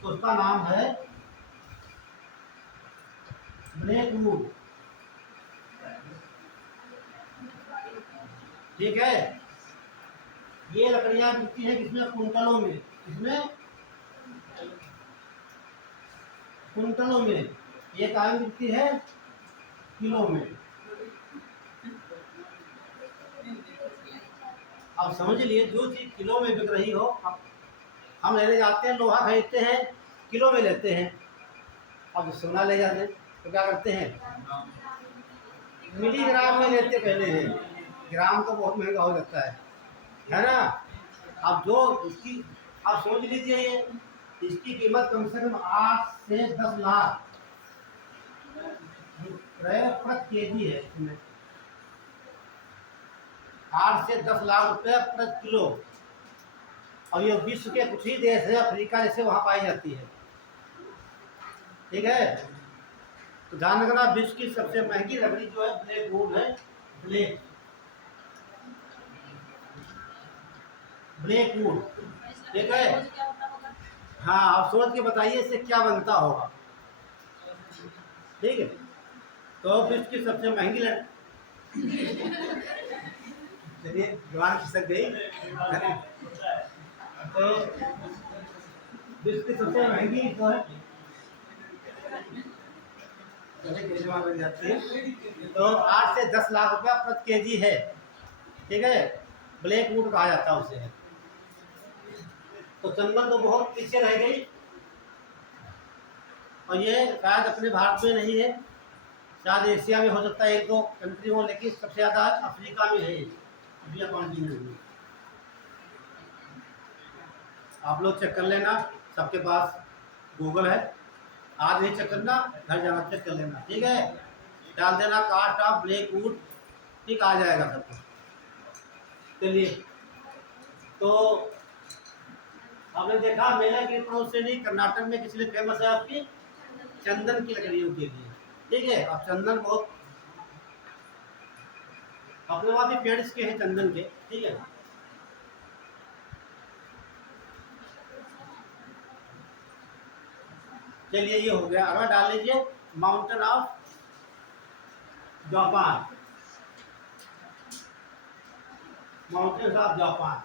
तो उसका नाम है ब्लैकवुड, ठीक है। ये लकड़ियां मिलती हैं किसमें? कुंटलों में। किसमें? कुंटलों में। ये कहाँ मिलती है? किलो में। अब समझ लिए, जो चीज किलो में बिक रही हो, अब हम लेने जाते हैं, लोहा खरीदते हैं, किलो में लेते हैं। अब सोना ले जाते हैं तो क्या करते हैं? मिलीग्राम में लेते पहले हैं, ग्राम तो बहुत महंगा हो जाता है ना। अब जो इसकी, आप सोच लीजिए, ये इसकी कीमत कम से कम 8 से 10 लाख रुपए प्रति केजी है। इसमें 8 से 10 लाख रुपए प्रति किलो, और ये विश्व के कुछ ही देश है, अफ्रीका जैसे, वहां पाई जाती है, ठीक है। तो ध्यान रखना, विश्व की सबसे महंगी लकड़ी जो है ब्लैकवुड है, ब्लैकवुड, ठीक है। हाँ, आप सोच के बताइए इससे क्या बनता होगा, ठीक है। तो विश्व की सबसे महंगी चलिए, जवान खिसक गई। तो विश्व की सबसे महंगी जो है, बन जाती है, तो 8 से 10 लाख रुपया प्रति केजी है, ठीक है। ब्लैकवुड कहा जाता है उसे। तो चंदन तो बहुत पीछे रह गई, और ये शायद अपने भारत में नहीं है, शायद एशिया में हो सकता है, 1-2 कंट्री हो, लेकिन सबसे ज़्यादा अफ्रीका में है, अफ्रीका कॉन्टिनेंट में। आप लोग चेक कर लेना, सबके पास गूगल है। आज नहीं चेक करना, घर जाना चेक कर लेना, ठीक है। डाल देना कास्ट ऑफ ब्लैक वुड, ठीक आ जाएगा सब कुछ। चलिए, तो आपने देखा मेला की प्रोसेनी कर्नाटक में किस लिए फेमस है? आपकी चंदन की लकड़ियों के लिए, ठीक है। अब चंदन बहुत अपने वहाँ भी पेड़ इसके हैं चंदन के, ठीक है। चलिए ये हो गया। अगला डाल लीजिए mountain of Japan, mountains of Japan.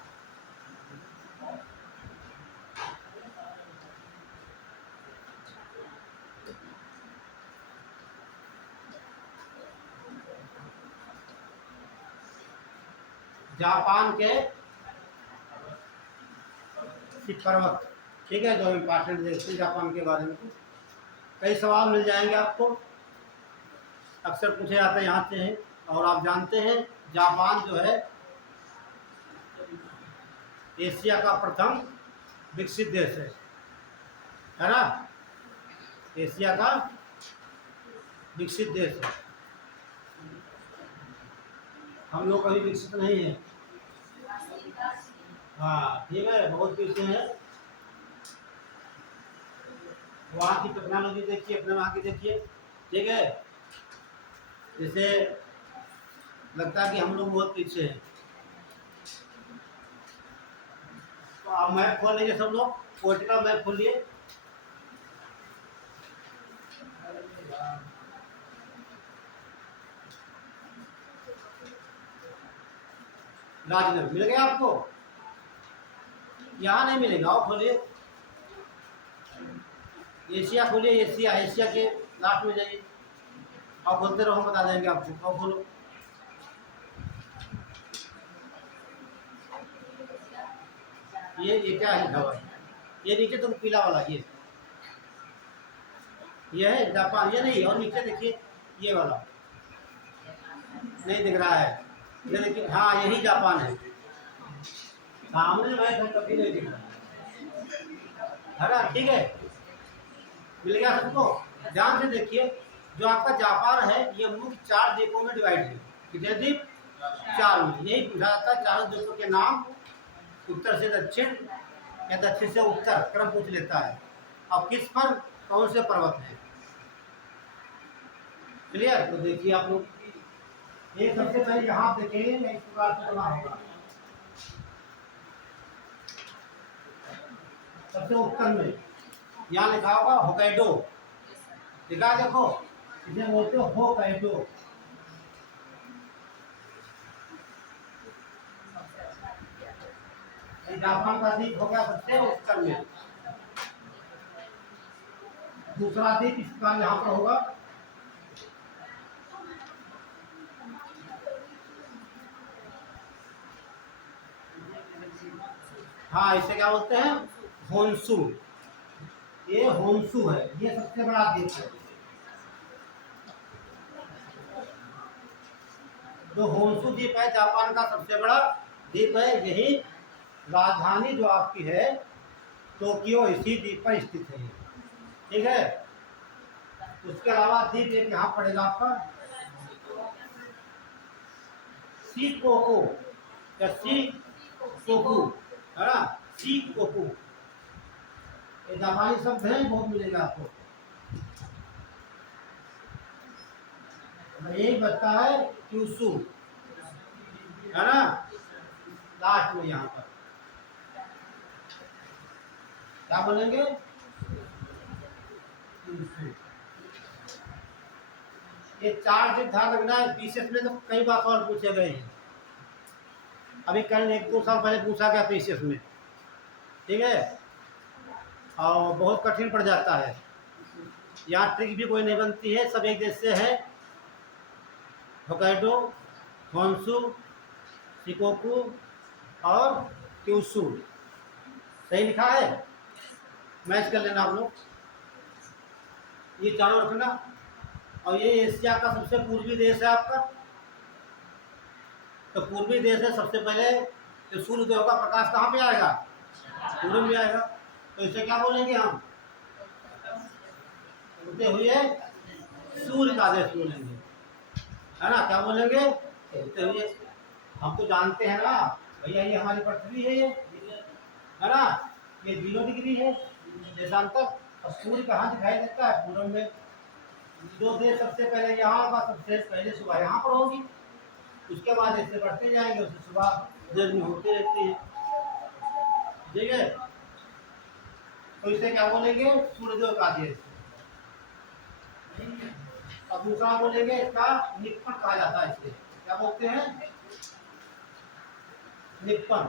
Japan के पर्वत, ठीक है, जो इम्पोर्टेंट देखते हैं जापान के बारे में। कई सवाल मिल जाएंगे आपको, अक्सर पूछे जाते हैं यहाँ से हैं। और आप जानते हैं जापान जो है एशिया का प्रथम विकसित देश है ना। एशिया का विकसित देश है, हम लोग कभी विकसित नहीं है। हाँ ठीक है, बहुत पीछे है। वहाँ की टेक्नोलॉजी देखिए, अपने वहाँ की देखिए, ठीक है। जैसे लगता है कि हम लोग बहुत पीछे हैं। तो आप मैप खोल लीजिए, सब लोग पोलिटिकल मैप खोलिए। राजनगर मिल गया आपको? यहाँ नहीं मिलेगा, और खोलिए एशिया, खोलिए एशिया, एशिया के लास्ट में जाइए। आप बोलते रहो, बता देंगे आपको। और खोलो, ये क्या है खबर? ये नीचे तो पीला वाला, ये है जापान, ये नहीं। और नीचे देखिए ये वाला नहीं दिख रहा है, ये देखिए, हाँ यही जापान है। सामने मैं कभी नहीं दिख रहा है ना, ठीक है। मिल गया सबको? ध्यान से देखिए, जो आपका जापान है ये मुख्य 4 द्वीपों में डिवाइड है। कितने द्वीप? 4 में। यही पूछा जाता है चारों द्वीपों के नाम, उत्तर से दक्षिण या दक्षिण से उत्तर क्रम पूछ लेता है, और किस पर कौन से पर्वत है। क्लियर? तो देखिए आप लोग, ये सबसे पहले यहाँ देखेंगे, इस प्रकार से बना होगा। सबसे उत्तर में यहाँ लिखा होगा होकाइडो, लिखा देखो, इसे बोलते हो होकाइडो। जापान का द्वीप हो गया सबसे उत्तर में। दूसरा द्वीप इस प्रकार यहाँ पर होगा, हाँ इसे क्या बोलते हैं? होन्शु। ये होन्शु है, ये सबसे बड़ा द्वीप है। जो होन्शु द्वीप है जापान का सबसे बड़ा द्वीप है। यही राजधानी जो आपकी है टोक्यो इसी द्वीप पर स्थित है, ठीक है। उसके अलावा द्वीप एक यहाँ पड़ेगा आपका शिकोकू या शिकोकू, है ना, शिकोकू। ये जापानी शब्द है, बहुत मिलेगा आपको। एक बचता है क्यूसू, है ना, लास्ट में यहाँ पर क्या बोलेंगे? ये 4 दिन ध्यान रखना है। पीसीएस में तो कई बार सवाल पूछे गए हैं, अभी कल 1-2 साल पहले पूछा गया पीसीएस में, ठीक है। और बहुत कठिन पड़ जाता है, यहाँ ट्रिक भी कोई नहीं बनती है, सब एक देश से है। होकाइडो, होन्शु, शिकोकू और क्यूशू, सही लिखा है? मैच कर लेना आप लोग, ये चारों रखना। और ये एशिया का सबसे पूर्वी देश है आपका, तो पूर्वी देश है। सबसे पहले जो सूर्योदय का प्रकाश कहाँ पे आएगा? पूरब भी आएगा। तो इसे क्या बोलेंगे हम? उगते हुए सूर्य का आदेश बोलेंगे, है ना? क्या बोलेंगे? उगते हुए। हम तो जानते हैं ना भैया, ये हमारी पृथ्वी है, ये है ना, ये 0 डिग्री है देशांतर। और सूर्य कहाँ दिखाई देता है? पूरब में। जो देश सबसे पहले यहाँ होगा, सबसे पहले सुबह यहाँ पर होगी, उसके बाद ऐसे बढ़ते जाएंगे, उससे सुबह देर में होती रहती है, ठीक है। तो इसे क्या बोलेंगे? सूर्योदय का देश। अब दूसरा बोलेंगे इसका निप्पण कहा जाता है, इसे क्या बोलते हैं? निप्पण।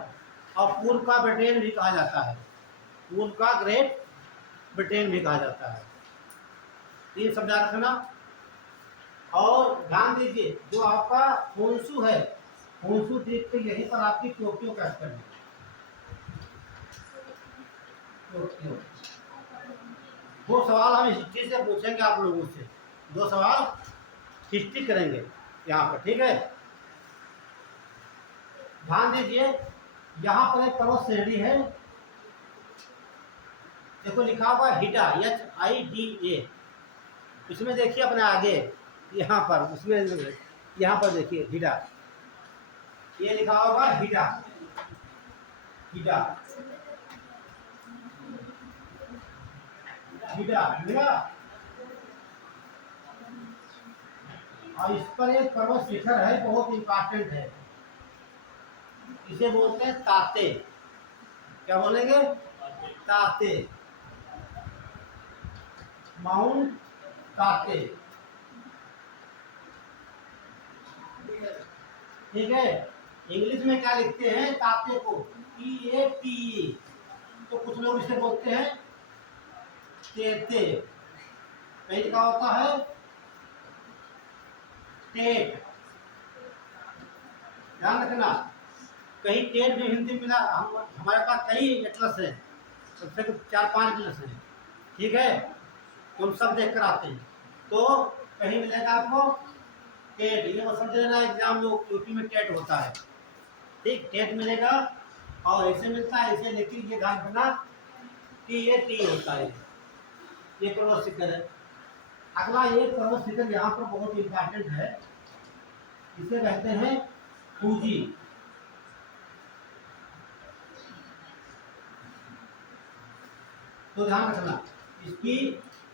और पूर्व का ब्रिटेन भी कहा जाता है, पूर्व का ग्रेट ब्रिटेन भी कहा जाता है। ये समझा रखना। और ध्यान दीजिए, जो आपका होंसू है, होंसू द्वीप पे यहीं पर आपकी टोक्यो कैपिटल है, टोक्यो। दो सवाल हम हिस्ट्री से पूछेंगे आप लोगों से, 2 सवाल हिस्ट्री करेंगे यहाँ पर, ठीक है। ध्यान दीजिए, यहाँ पर एक पर्वत श्रेणी है, देखो लिखा हुआ हिडा, HIDA। इसमें देखिए अपने आगे, यहाँ पर उसमें, यहाँ पर देखिए हिडा, ये लिखा होगा हिडा, हिडा, हिडा, हिडा। और इस पर एक पर्वत शिखर है, बहुत इंपॉर्टेंट है, इसे बोलते हैं ताते। क्या बोलेंगे? ताते, माउंट ताते, ठीक है। इंग्लिश में क्या लिखते हैं ताते को? TATE। तो कुछ लोग इसे बोलते हैं तेते, कहीं का होता है टेट, ध्यान रखना। कहीं टेट भी हिंदी मिला, हमारे पास कई एटलस है, सबसे 4-5 एटलस है, ठीक है, तो हम सब देख कर आते हैं। तो कहीं मिलेगा आपको टेट, ये मत समझ लेना, एग्जाम लोग यूपी में टेट होता है, ठीक, टेट मिलेगा। और ऐसे मिलता है ऐसे, लेकिन ये ध्यान रखना कि ये टी होता है, ये पर्वत शिखर है। अगला ये पर्वत शिखर यहाँ पर बहुत इंपॉर्टेंट है, इसे कहते हैं फूजी। तो ध्यान रखना, इसकी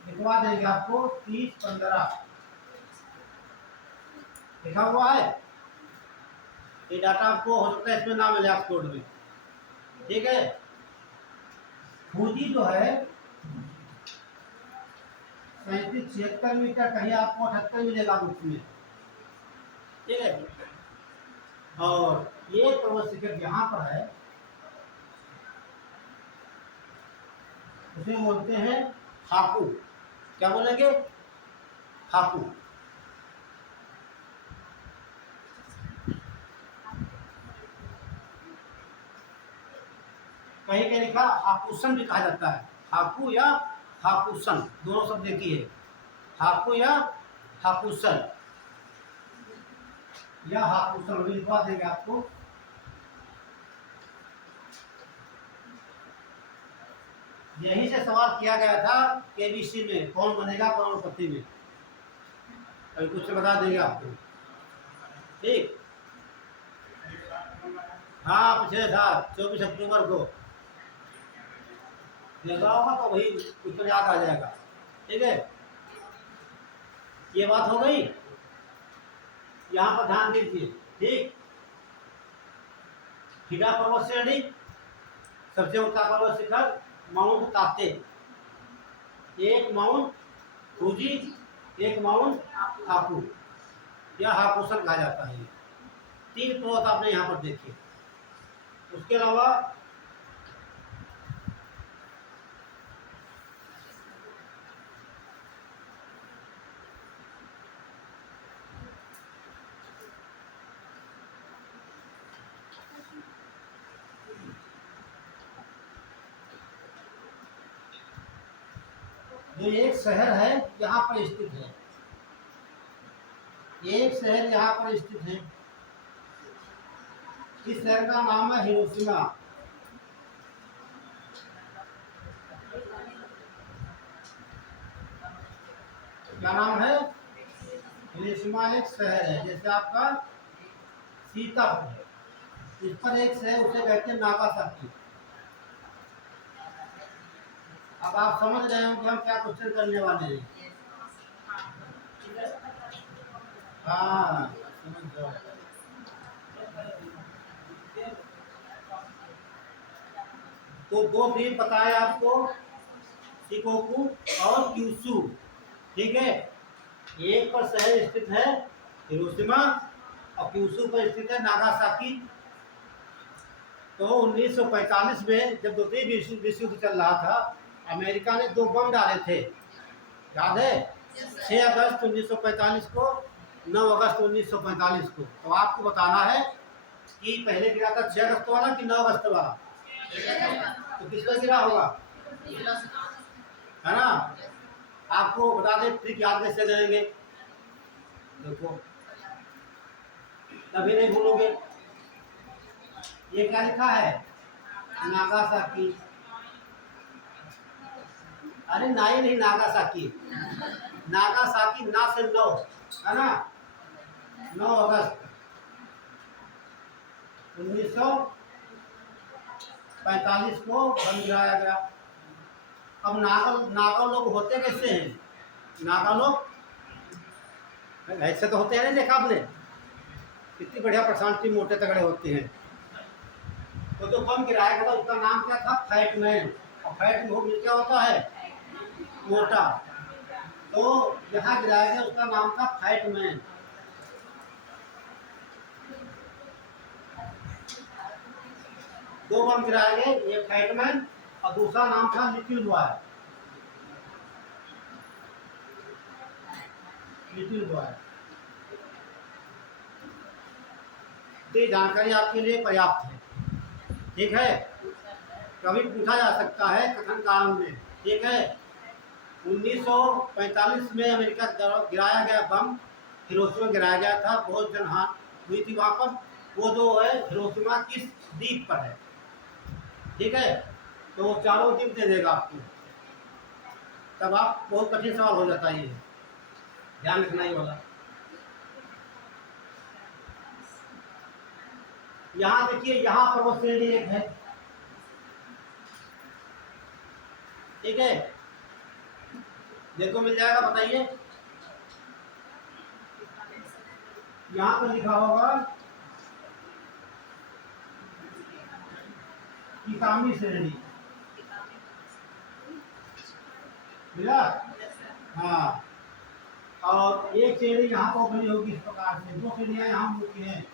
लिखवा देंगे आपको 30-15 लिखा हुआ है, ये डाटा आपको हो सकता है इसमें ना मिले ऑक्सफोर्ड में, ठीक है। फूजी जो है 37-76 मीटर, कहीं आपको 78 मिलेगा उसमें, ठीक है। और ये पर्वत शिखर यहाँ पर है, उसे बोलते हैं हाकू। क्या बोलेंगे? हाकू। कहीं कहीं लिखा हाकुसन भी कहा जाता है, हाकू या हाकुसन, दोनों शब्द एक ही है, हाकू या हाकुसन, या हाकुसन भी लिखवा देंगे आपको। यहीं से सवाल किया गया था KBC में, कौन बनेगा करोड़पति में, अभी कुछ बता देंगे आपको, ठीक। हाँ, पिछले साल 24 अक्टूबर को देखा होगा, तो वही उत्तर याद आ जाएगा, ठीक है। ये बात हो गई, यहाँ पर ध्यान दीजिए, ठीक। हिडा पर्वत श्रेणी, सबसे ऊंचा पर्वत शिखर माउंट ताते, एक माउंट फूजी, एक माउंट हाकू या हाकुसन कहा जाता है। 3 पर्वत आपने यहाँ पर देखिए। उसके अलावा जो एक शहर है यहाँ पर स्थित है, एक शहर यहाँ पर स्थित है, इस शहर का नाम है हिरोशिमा। क्या नाम है? हिरोशिमा एक शहर है, जैसे आपका सीतापुर है, इस पर एक शहर उसे कहते हैं नागासाकी। अब आप समझ रहे हो कि हम क्या क्वेश्चन करने वाले हैं? हाँ, समझ जाओ। तो दो द्वीप बताए आपको, शिकोकू और क्यूशू। ठीक है, एक पर शहर स्थित है हिरोशिमा और क्यूशू पर स्थित है नागासाकी। तो 1945 में जब द्वितीय विश्व युद्ध चल रहा था, अमेरिका ने 2 बम डाले थे, याद है? 6 अगस्त 1945 को, 9 अगस्त 1945 को। तो आपको बताना है कि पहले गिरा था 6 अगस्त वाला कि 9 अगस्त वाला? तो किस पर गिरा होगा, है ना? आपको बता दें, ट्रिक याद कैसे करेंगे, देखो कभी नहीं भूलोगे। ये क्या लिखा है? नागासाकी। अरे नाई नहीं, नागासाकी। नागासाकी ना से 9, है ना? 9 अगस्त 1945 को बम गिराया गया। अब नागा लोग होते कैसे हैं? नागा लोग ऐसे तो होते हैं, नहीं देखा आपने? कितनी बढ़िया पर्सनालिटी, मोटे तगड़े होते हैं। तो जो बम गिराया गया था उसका नाम क्या था? फैटमैन। और फैट में क्या होता है? मोटा। तो यहाँ गिराया गया उसका नाम था फैटमैन। दो बम गिराए गए, एक फैटमैन और दूसरा नाम था लिटिल बॉय। Little boy. ये जानकारी आपके लिए पर्याप्त है, ठीक है? कभी पूछा जा सकता है कथन काल में, ठीक है? 1945 में अमेरिका गिराया गया बम, हिरोशिमा गिराया गया था, बहुत जनहानि हुई थी वहाँ पर। वो जो है हिरोशिमा किस द्वीप पर है, ठीक है? तो वो चारों द्वीप दे देगा आपको, तब आप बहुत कठिन सवाल हो जाता है, ये ध्यान रखना ही वाला। यहाँ देखिए, यहाँ पर वो श्रेणी एक है, ठीक है? देखो मिल जाएगा, बताइए। यहाँ पर लिखा होगा कितामी श्रेणी, मिला? हाँ, और एक श्रेणी यहाँ पर बनी होगी इस प्रकार से, 2 श्रेणियाँ यहाँ होती हैं।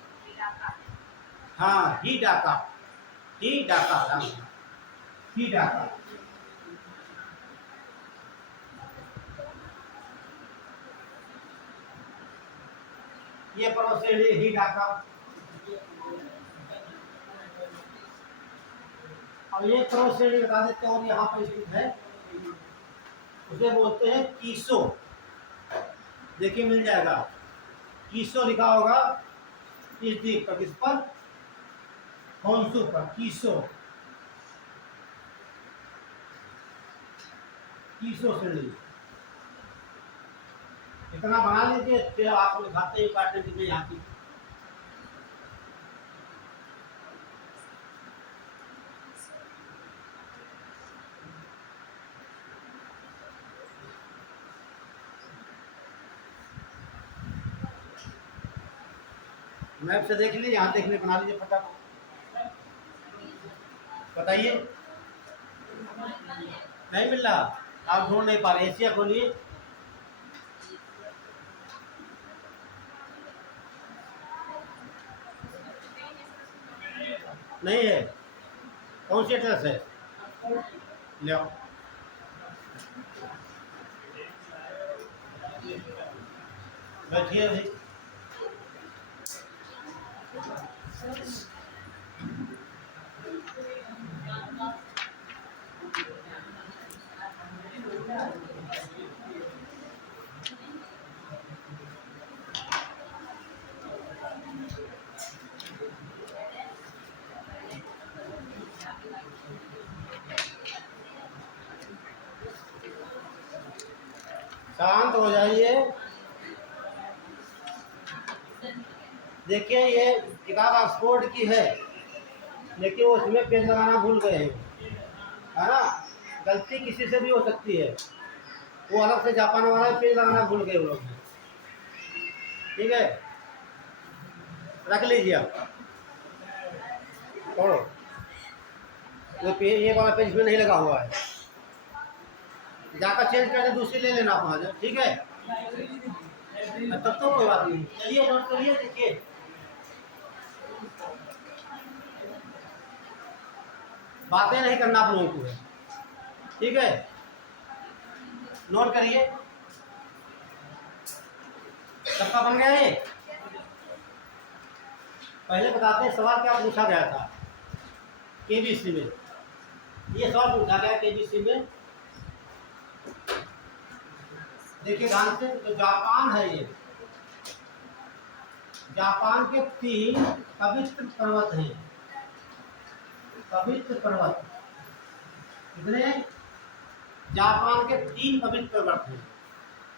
हाँ, ही डाका, ही डाका, ही डाका। ये पर्वत श्रेणी ही डाका, और ये पर्वत श्रेणी बता देते हैं, और यहाँ पर स्थित है, उसे बोलते हैं कीसो। देखिए मिल जाएगा, कीसो लिखा होगा इस द्वीप पर, किस पर? होन्शु पर, कीसो, कीसो श्रेणी। इतना बना लीजिए, फिर आप दिखाते हैं काटने की यहाँ की। मैप से देख लीजिए, यहाँ देखने बना लीजिए फटाफट। बताइए, नहीं मिल रहा? आप ढूंढ नहीं पा रहे? एशिया खोलिए। नहीं है? कौन सी एड्रेस है? ले आओ। बैठिए अभी। शांत हो जाइए। देखिए ये किताब ऑक्सफोर्ड की है, लेकिन वो उसमें पेज लगाना भूल गए हैं, है ना। गलती किसी से भी हो सकती है। वो अलग से जापान वाला पेज लगाना भूल गए वो लोग। ठीक है, रख लीजिए आप, छोड़ो। वो पेज, ये वाला पेज में नहीं लगा हुआ है, जाकर चेंज करके दूसरी ले लेना आप वहाँ। ठीक है, तब तो कोई बात नहीं। चलिए नोट करिए। देखिए बातें नहीं करना आप लोगों को है, ठीक है। नोट करिए, सबका बन गया ये। पहले बताते हैं सवाल क्या पूछा गया था केबीसी में। ये सवाल पूछा गया केबीसी में, देखिए ध्यान से। तो जापान है ये, जापान के 3 पवित्र पर्वत हैं। पवित्र पर्वत कितने? जापान के 3 पवित्र पर्वत हैं,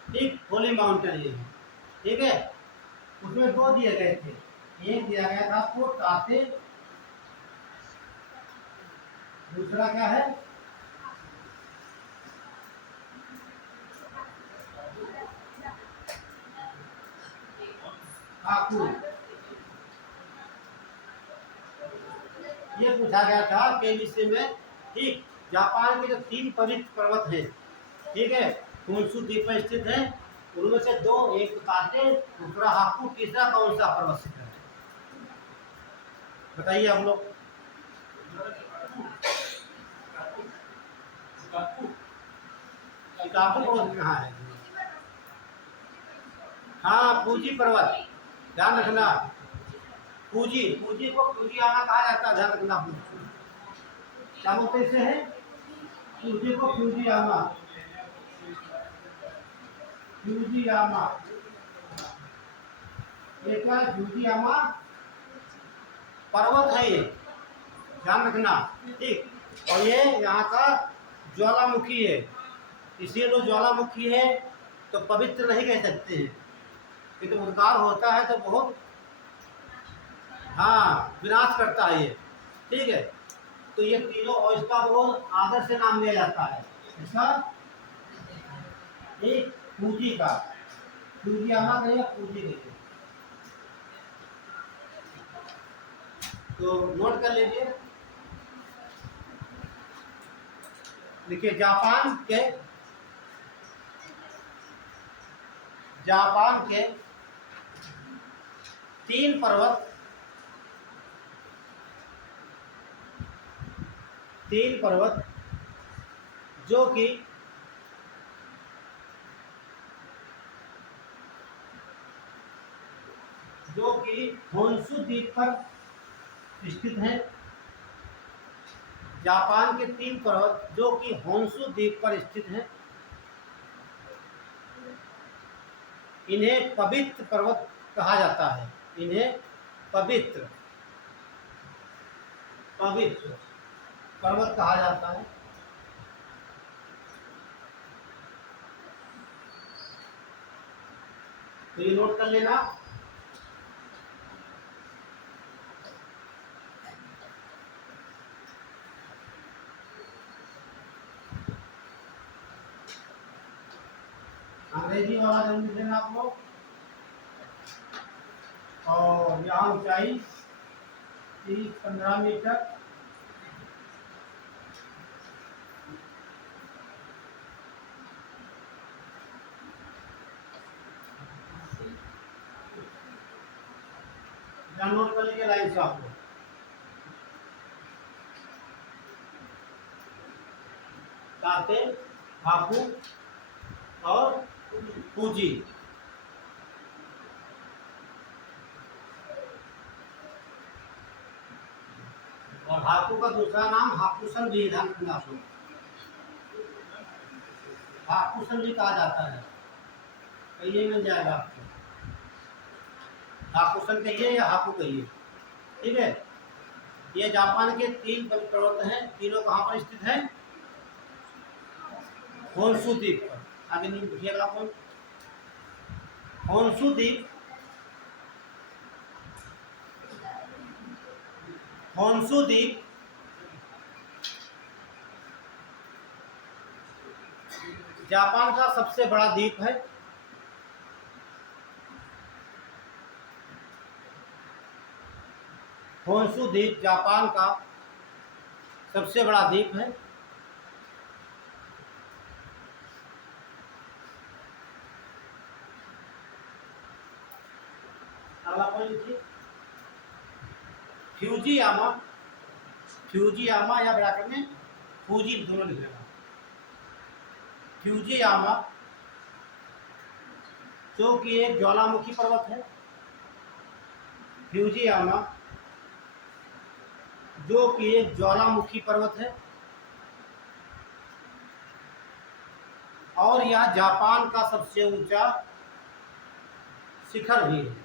ठीक। होली माउंटेन ये है, ठीक है। उसमें 2 दिए गए थे। एक दिया गया था आपको ताते, दूसरा क्या है? हाकू। ये पूछा गया था केबीसी में, ठीक। जापान के जो 3 पवित्र पर्वत हैं, ठीक है, होन्शु द्वीप पर स्थित है। उनमें से 2, एक ताते, दूसरा हाकू, तीसरा कौन सा पर्वत शिखर है? बताइए आप लोग। शिकागो पर्वत कहाँ है? हाँ, फूजी पर्वत, ध्यान रखना। फूजी, फूजी को फूजियामा कहा जाता है, ध्यान रखना। क्या बोलते इसे है? फूजी को फूजियामा, फूजियामा। एक फूजियामा पर्वत है ये, ध्यान रखना, ठीक। और ये यहाँ का ज्वालामुखी है, इसलिए जो ज्वालामुखी है तो पवित्र नहीं कह सकते हैं, ये तो उद्गार होता है तो बहुत, हाँ, विनाश करता है ये, ठीक है। तो ये तीनों, और इसका बहुत आदर से नाम लिया जाता है, इसका एक फूजी का, फूजियामा कहिए, फूजी कहिए। तो नोट कर लीजिए। देखिए जापान के 3 पर्वत, 3 पर्वत जो कि होन्शु द्वीप पर स्थित है। जापान के 3 पर्वत जो कि होन्शु द्वीप पर स्थित हैं, इन्हें पवित्र पर्वत कहा जाता है। इन्हें पवित्र पवित्र पर्वत कहा जाता है। तो ये नोट कर लेना। अंग्रेजी वाला जरूर लिख लेना आप लोग। और यहाँ ऊंचाई 30-15 मीटर, नोट कर लीजिए लाइन से आप लोग। ताते, हाकू और फूजी। और हाकू का दूसरा नाम हाकुसन भी, ध्यान रखना आप लोग, हाकुसन भी कहा जाता है। कहिए मिल जाएगा आपको, हाकुसन कहिए या हाकू कहिए, ठीक है। ये जापान के 3 पर्वत हैं, तीनों कहाँ पर स्थित हैं? होन्शु द्वीप पर, आगे नहीं लिखिए अगला पॉइंट। होन्शु द्वीप, होन्शु द्वीप जापान का सबसे बड़ा द्वीप है। होन्शु द्वीप जापान का सबसे बड़ा द्वीप है। अगला पॉइंट लिखिए। फ्यूजियामा, फ्यूजियामा या ब्रैकेट में फूजी दोनों लिख लेना। फ्यूजियामा जो कि एक ज्वालामुखी पर्वत है। फ्यूजियामा जो कि एक ज्वालामुखी पर्वत है और यह जापान का सबसे ऊंचा शिखर भी है।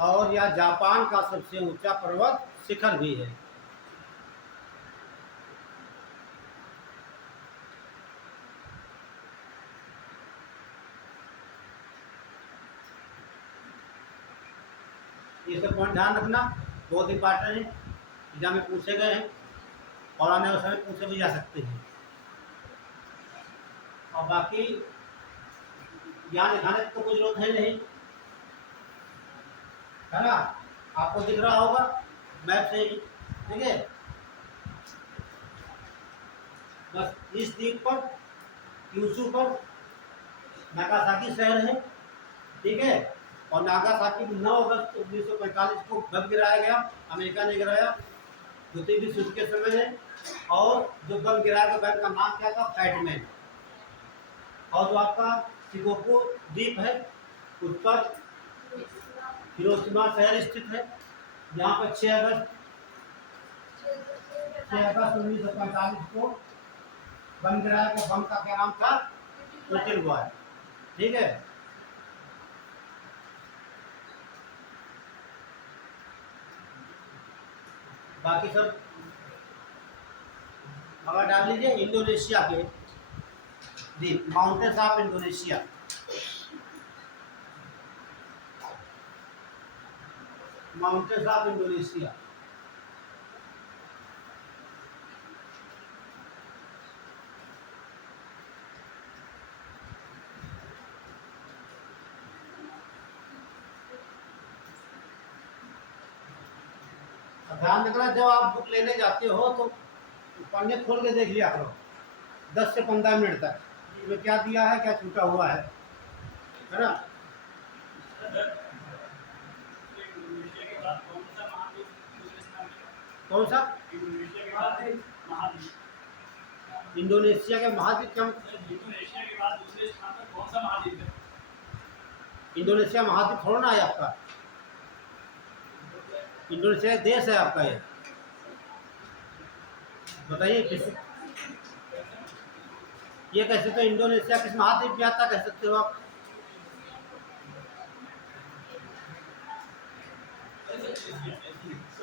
और यह जापान का सबसे ऊंचा पर्वत शिखर भी है। ये सब पॉइंट ध्यान रखना, बहुत इंपॉर्टेंट है, एग्जाम में पूछे गए हैं और आने वाले समय पूछे भी जा सकते हैं। और बाकी यहाँ दिखाने की तो कोई जरूरत है नहीं, है ना, आपको दिख रहा होगा मैप से ही, ठीक है। बस इस द्वीप पर, क्यूशू पर नागासाकी शहर है, ठीक है। और नागासाकी 9 अगस्त 1945 को बम गिराया गया, अमेरिका ने गिराया, द्वितीय विश्व युद्ध के समय है। और जो बम गिराया गया बम का नाम क्या था? फैटमैन। और जो आपका शिकोकू द्वीप है उस पर हिरोशिमा शहर स्थित है, जहाँ पर 6 अगस्त 1945 को बम गिराया गया, बम का क्या नाम था? लिटिल बॉय, ठीक है। बाकी सब अगर डाल लीजिए। इंडोनेशिया के द्वीप, mountains of Indonesia, mountains of Indonesia. ध्यान रखना, जब आप बुक लेने जाते हो तो पन्ने खोल के देख लिया करो 10 से 15 मिनट तक, इसमें क्या दिया है, क्या छूटा हुआ है ना। कौन सा? इंडोनेशिया के महाद्वीप क्या? इंडोनेशिया महाद्वीप थोड़ा ना है आपका, इंडोनेशिया देश है आपका। ये बताइए किस, ये कैसे, तो इंडोनेशिया किस महाद्वीप में आता कह सकते हो आप?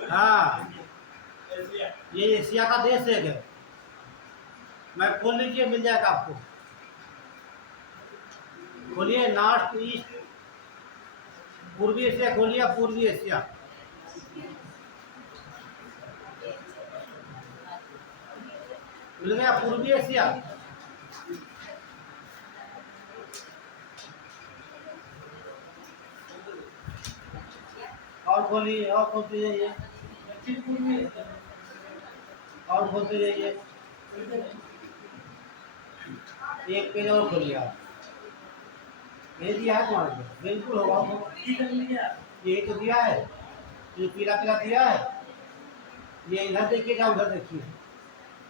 हाँ, ये एशिया का देश है। मैं खोल लीजिए, मिल जाएगा आपको। खोलिए, नॉर्थ ईस्ट, पूर्वी एशिया खोलिए, पूर्वी एशिया। मिल गया पूर्वी एशिया। और खोलिए, और खोलते जाइए, और खोलते जाइए, एक पेज और खोलिए आप। ये दिया है तुम्हारे, बिल्कुल होगा, यही तो दिया है, ये पीला पीला दिया है। ये इधर देखिए, क्या उधर देखिए,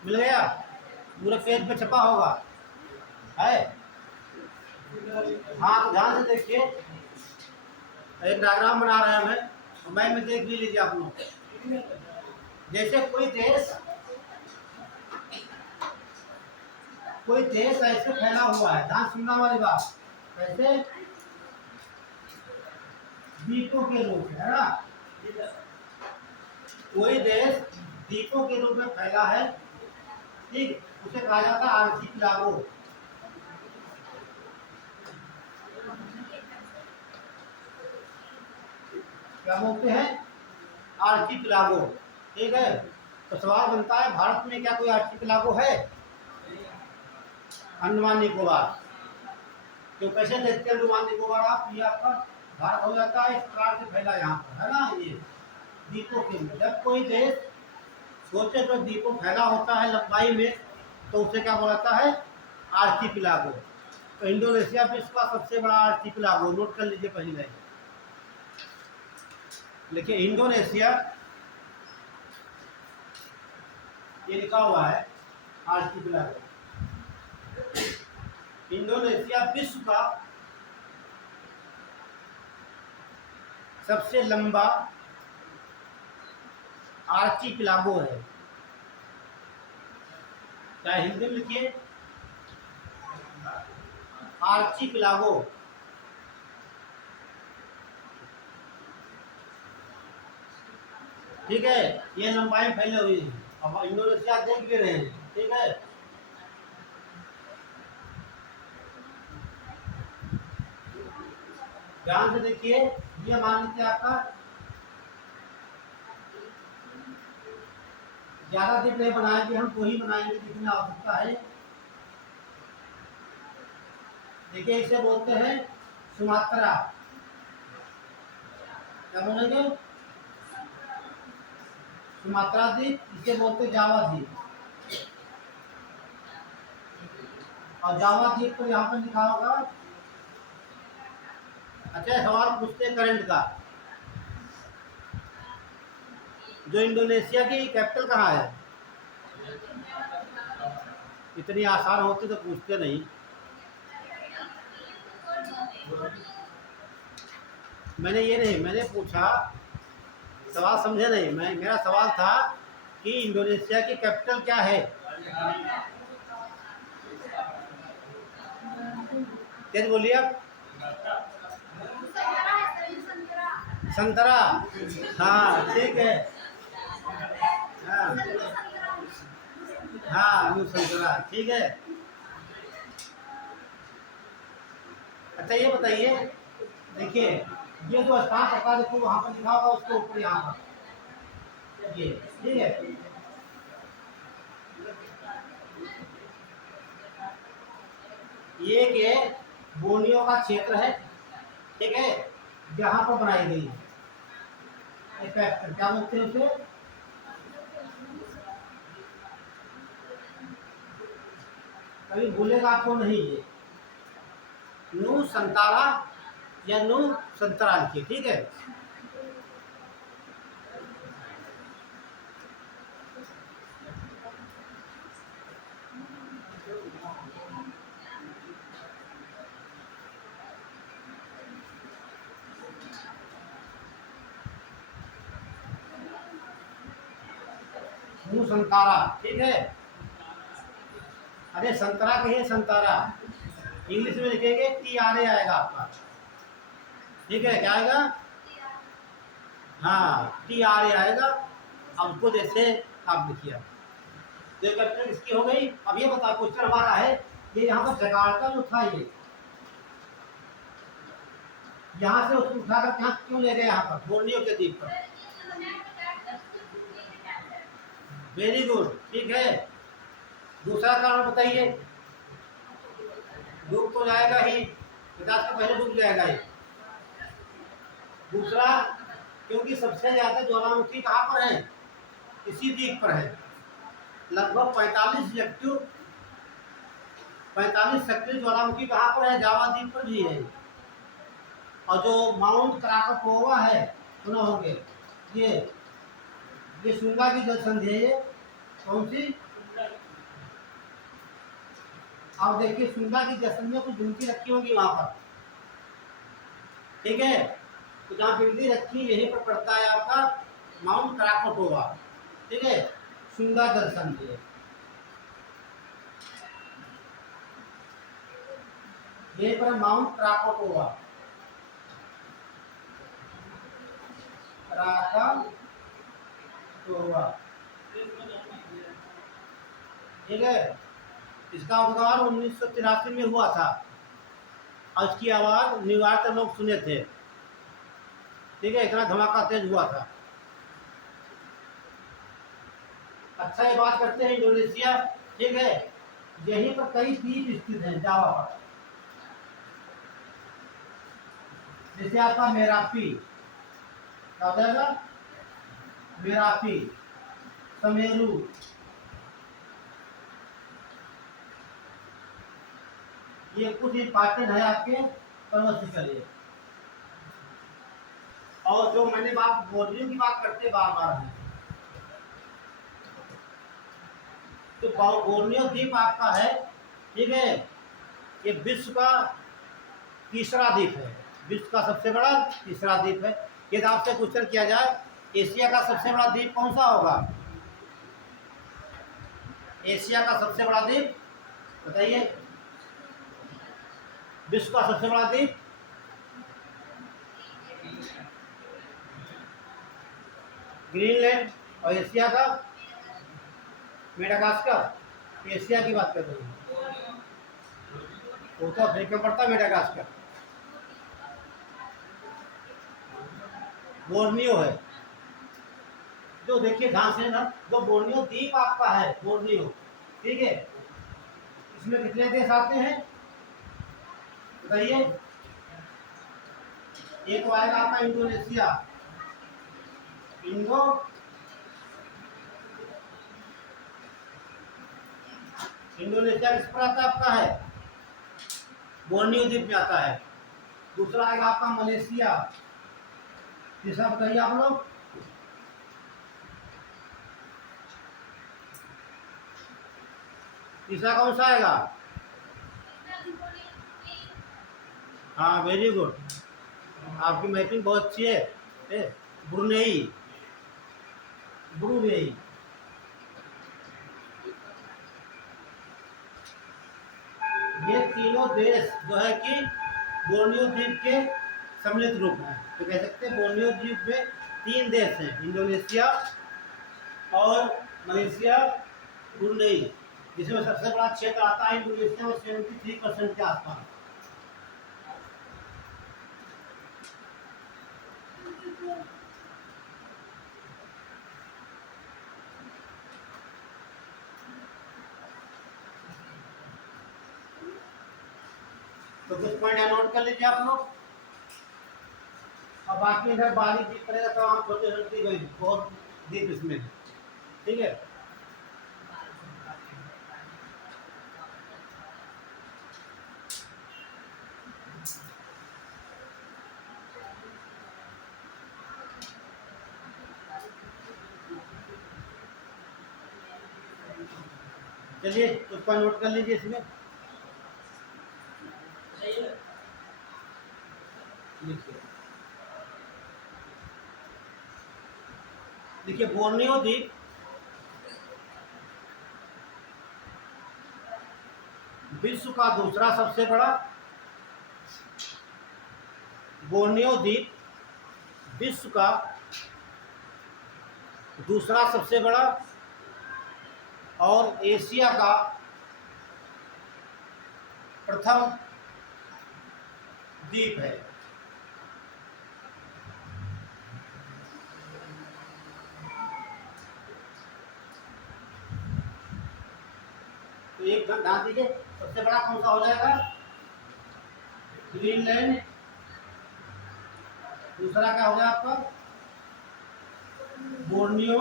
मिल गया, पूरे पेज पे छपा होगा है। हाँ, तो ध्यान से देखिए, एक डायग्राम बना रहे हैं हमें, तो मैं में देख भी लीजिए आप लोग। जैसे कोई देश ऐसे फैला हुआ है, ध्यान सुनना वाली बात, कैसे? द्वीपों के रूप में, है ना। कोई देश द्वीपों के रूप में फैला है ठीक, उसे कहा जाता है आर्चिपिलागो। क्या बोलते हैं? आर्चिपिलागो। ठीक है, तो सवाल बनता है भारत में क्या कोई आर्चिपिलागो है? अंडमान निकोबार। तो कैसे देखते हैं अंडमान निकोबार आप? ये आपका भारत हो जाता है, इस प्रकार से फैला यहाँ पर, है ना? ये द्वीपों के अंदर जब कोई देश सोचे तो द्वीपों फैला होता है लंबाई में, तो उसे क्या बोला जाता है? आर्चिपिलागो। तो इंडोनेशिया विश्व का सबसे बड़ा आर्चिपिलागो, नोट कर लीजिए पहले। देखिए इंडोनेशिया, ये लिखा हुआ है आर्चिपिलागो। इंडोनेशिया विश्व का सबसे लंबा आर्चिपिलागो है। क्या हिंदी में लिखिए, आर्चिपिलागो। ठीक है, ये लंबाई में फैले हुई है। अब इंडोनेशिया देख भी रहे हैं। ठीक है, ध्यान से देखिए। ये मान लीजिए आपका ज्यादा द्वीप नहीं बनाएंगे हम, दो ही बनाएंगे जितनी आवश्यकता है। देखिए इसे बोलते हैं सुमात्रा। क्या बोलेंगे? सुमात्रा द्वीप। इसे बोलते हैं जावा द्वीप। और जावा द्वीप को यहाँ पर लिखा होगा। अच्छा, सवाल पूछते हैं करंट का। जो इंडोनेशिया की कैपिटल कहाँ है? इतनी आसान होती तो पूछते नहीं। मैंने ये नहीं, मैंने पूछा, सवाल समझे नहीं। मेरा सवाल था कि इंडोनेशिया की कैपिटल क्या है? तेज बोलिए आप। संतरा। हाँ ठीक है। हाँ हाँ, न्यू संतरा, ठीक है। अच्छा ये बताइए, देखिए ये जो स्थान पता देखो वहाँ पर लिखा होगा, उसके ऊपर यहाँ पर ये, ठीक है। ये के बोर्नियो का क्षेत्र है, ठीक है, जहाँ पर बनाई गई है। क्या बोलते हैं उसे? कभी भूलेगा आपको नहीं ये, नू संतारा या नू संतरा लिखिए, ठीक है। नू संतारा, ठीक है। अरे संतरा कहिए, संतारा। इंग्लिश में लिखेंगे TRA आएगा आपका, ठीक है। क्या आएगा? हाँ TRA आएगा। अब उसको जैसे आप लिखिए। जो कैपिटल इसकी हो गई। अब ये बता, क्वेश्चन हमारा है, ये यहाँ पर जकार्ता जो था, ये यहाँ से उसको उठाकर यहाँ क्यों ले गए? यहाँ पर बोर्नियो के द्वीप पर। वेरी गुड, ठीक है। दूसरा कारण बताइए। डूब तो जाएगा ही, 50 का पहले डूब जाएगा ये। दूसरा, क्योंकि सबसे ज्यादा ज्वालामुखी कहाँ पर है? इसी द्वीप पर है। लगभग 45 सक्रिय ज्वालामुखी कहाँ पर है? जावा द्वीप पर भी है। और जो माउंट क्राकाटोवा है, सुना होंगे, ये सुंगा की जल संधि है। ये कौन सी? आप देखिए सुंगा की जल संधि में कुछ गिनती रखी होगी वहां पर, ठीक है। तो जहाँ गिनती रखी यहीं पर पड़ता है आपका माउंट क्राकाटोवा, ठीक है। सुंगा जल संधि है यहीं पर, माउंट क्राकाटोवा। क्राकाटोवा, ठीक है। इसका उद्गार 1983 में हुआ था और इसकी आवाज़ न्यूयॉर्क के लोग सुने थे। ठीक है, इतना धमाका तेज हुआ था। अच्छा, ये बात करते हैं इंडोनेशिया। ठीक है, यहीं पर कई द्वीप स्थित हैं जावा पर। जैसे आपका मेरापी, क्या हो जाएगा? मेरापी, समेरू, ये कुछ इंपॉर्टेंट है आपके पर्वत शिखर ये। और जो मैंने बात बोर्नियो की बात करते बार बार है, तो बोर्नियो द्वीप आपका है। ठीक है, ये विश्व का तीसरा द्वीप है, विश्व का सबसे बड़ा तीसरा द्वीप है। यदि आपसे क्वेश्चन किया जाए एशिया का सबसे बड़ा द्वीप कौन सा होगा, एशिया का सबसे बड़ा द्वीप बताइए, विश्व का सबसे बड़ा द्वीप? ग्रीनलैंड। और एशिया का मेडागास्कर। एशिया की बात कर रहे हैं, वो तो अफ्रीका में पड़ता है मेडागास्कर। बोर्नियो है, जो देखिए ध्यान से ना, जो बोर्नियो द्वीप आपका है बोर्नियो, ठीक है, इसमें कितने देश आते हैं बताइए? एक तो आएगा आपका इंडोनेशिया, इंडोनेशिया किस पर आता है आपका है, बोर्नियो द्वीप में आता है। दूसरा आएगा आपका मलेशिया। तीसरा बताइए आप लोग? तीसरा कौन सा आएगा? हाँ, वेरी गुड, आपकी मैपिंग बहुत अच्छी है। Brunei, Brunei. ये तीनों देश जो है कि बोर्नियो द्वीप के सम्मिलित रूप हैं। तो कह सकते हैं बोर्नियो द्वीप में 3 देश हैं, इंडोनेशिया और मलेशिया, ब्रुनेई, जिसमें सबसे बड़ा क्षेत्र आता है इंडोनेशिया में 73% के आसपास। तो कुछ पॉइंट नोट कर लीजिए आप लोग। अब बाकी इधर बारीक डीप करेगा तो हम छोटे छोटे गई बहुत डीप इसमें, ठीक है। चलिए कुछ पॉइंट नोट कर लीजिए इसमें। देखिए बोर्नियो द्वीप विश्व का दूसरा सबसे बड़ा, बोर्नियो द्वीप विश्व का दूसरा सबसे बड़ा और एशिया का प्रथम द्वीप है। तो एक ध्यान दीजिए, सबसे बड़ा कौन सा हो जाएगा? ग्रीनलैंड। दूसरा क्या हो गया आपका? बोर्नियो।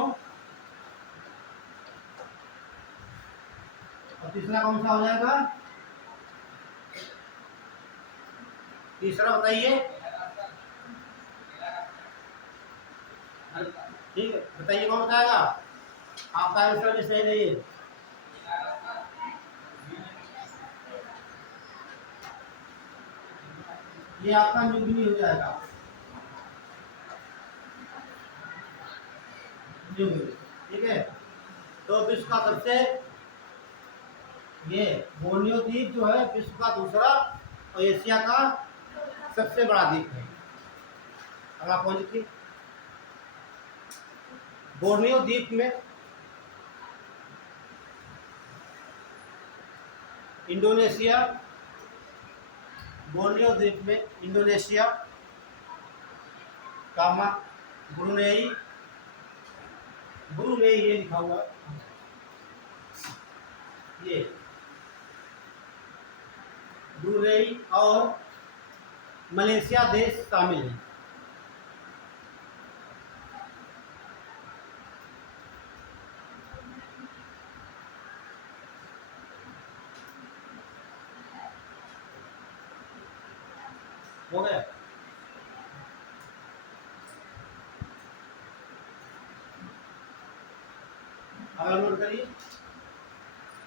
और तीसरा कौन सा हो जाएगा? तीसरा बताइए, ठीक है, बताइए कौन बताएगा? आपका आंसर भी सही नहीं है। ये आपका न्यूगिनी हो जाएगा, न्यूगिनी, ठीक है। तो विश्व का सबसे, ये बोर्नियो द्वीप जो है विश्व का दूसरा और एशिया का सबसे बड़ा द्वीप है। अगला पॉइंट लिखिए। बोर्नियो द्वीप में इंडोनेशिया, बोर्नियो द्वीप में इंडोनेशिया, कामा ब्रुनेई, ब्रुनेई ये लिखा हुआ ये ब्रुनेई और मलेशिया देश शामिल है। हो गया? अगला नोट करिए।